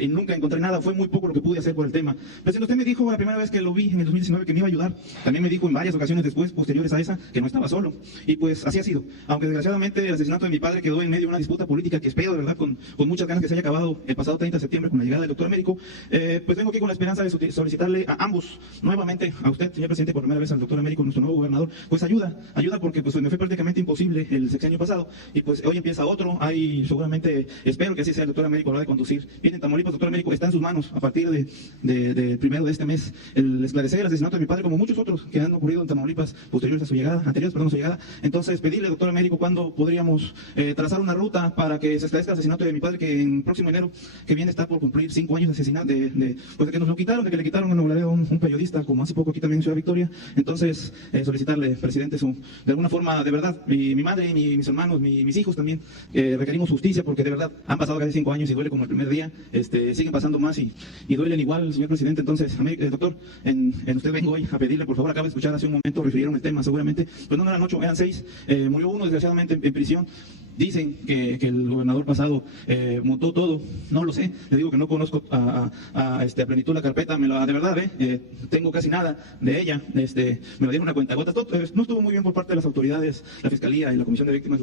y nunca encontré nada, fue muy poco lo que pude hacer por el tema. Presidente, usted me dijo la primera vez que lo vi en el 2019 que me iba a ayudar, también me dijo en varias ocasiones después, posteriores a esa, que no estaba solo, y pues así ha sido, aunque desgraciadamente el asesinato de mi padre quedó en medio de una disputa política que espero de verdad con muchas ganas que se haya acabado el pasado 30 de septiembre con la llegada del doctor Américo, pues vengo aquí con la esperanza de solicitarle a ambos, nuevamente a usted, señor presidente, por primera vez al doctor Américo, nuestro nuevo gobernador, pues ayuda porque pues me fue prácticamente imposible el sexenio pasado, y pues hoy empieza otro, hay seguramente, espero que así sea el doctor Américo a la hora de conducir. Bien, en Tamaulipas, doctor Américo, está en sus manos a partir de primero de este mes el esclarecer el asesinato de mi padre, como muchos otros que han ocurrido en Tamaulipas anteriores a su llegada. Entonces pedirle, doctor Américo, cuándo podríamos trazar una ruta para que se esclarezca el asesinato de mi padre, que en próximo enero que viene está por cumplir 5 años de asesinato, pues de que nos lo quitaron, de que le quitaron a Nuevo Laredo un periodista, como hace poco aquí también en Ciudad Victoria. Entonces solicitarle, presidente, de alguna forma, de verdad, mi madre y mis hermanos, mis hijos también, requerimos justicia, porque de verdad han pasado casi 5 años y duele como el primer día, siguen pasando más y duelen igual, señor presidente. Entonces, doctor, en usted vengo hoy a pedirle, por favor, acaba de escuchar hace un momento, refirieron el tema seguramente, pues no eran 8, eran 6, murió uno desgraciadamente en prisión. Dicen que el gobernador pasado mutó todo, no lo sé, le digo que no conozco a plenitud la carpeta, de verdad, tengo casi nada de ella, me lo dieron una cuentagotas, no estuvo muy bien por parte de las autoridades, la Fiscalía y la Comisión de Víctimas,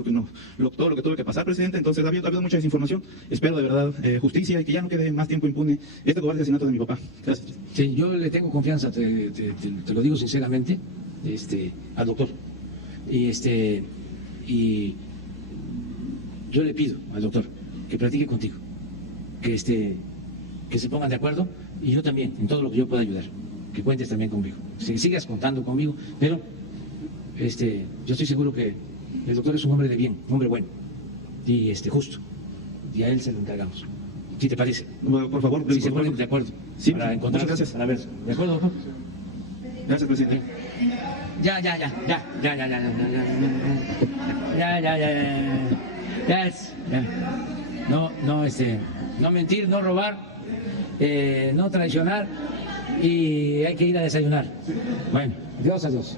todo lo que tuve que pasar, presidente. Entonces ha habido mucha desinformación, espero de verdad justicia y que ya no quede más tiempo impune este cobarde asesinato de mi papá. Gracias. Sí, yo le tengo confianza, te lo digo sinceramente, al doctor, y yo le pido al doctor que platique contigo, que se pongan de acuerdo, y yo también, en todo lo que yo pueda ayudar. que cuentes también conmigo, que sigas contando conmigo, pero yo estoy seguro que el doctor es un hombre de bien, un hombre bueno y justo, y a él se lo encargamos. ¿Sí te parece? Bueno, por favor, Si se ponen de acuerdo Sí, para encontrar, muchas gracias. para ver, ¿de acuerdo, doctor? Gracias, presidente. Ya, no mentir, no robar, no traicionar y hay que ir a desayunar. Bueno, Dios, adiós.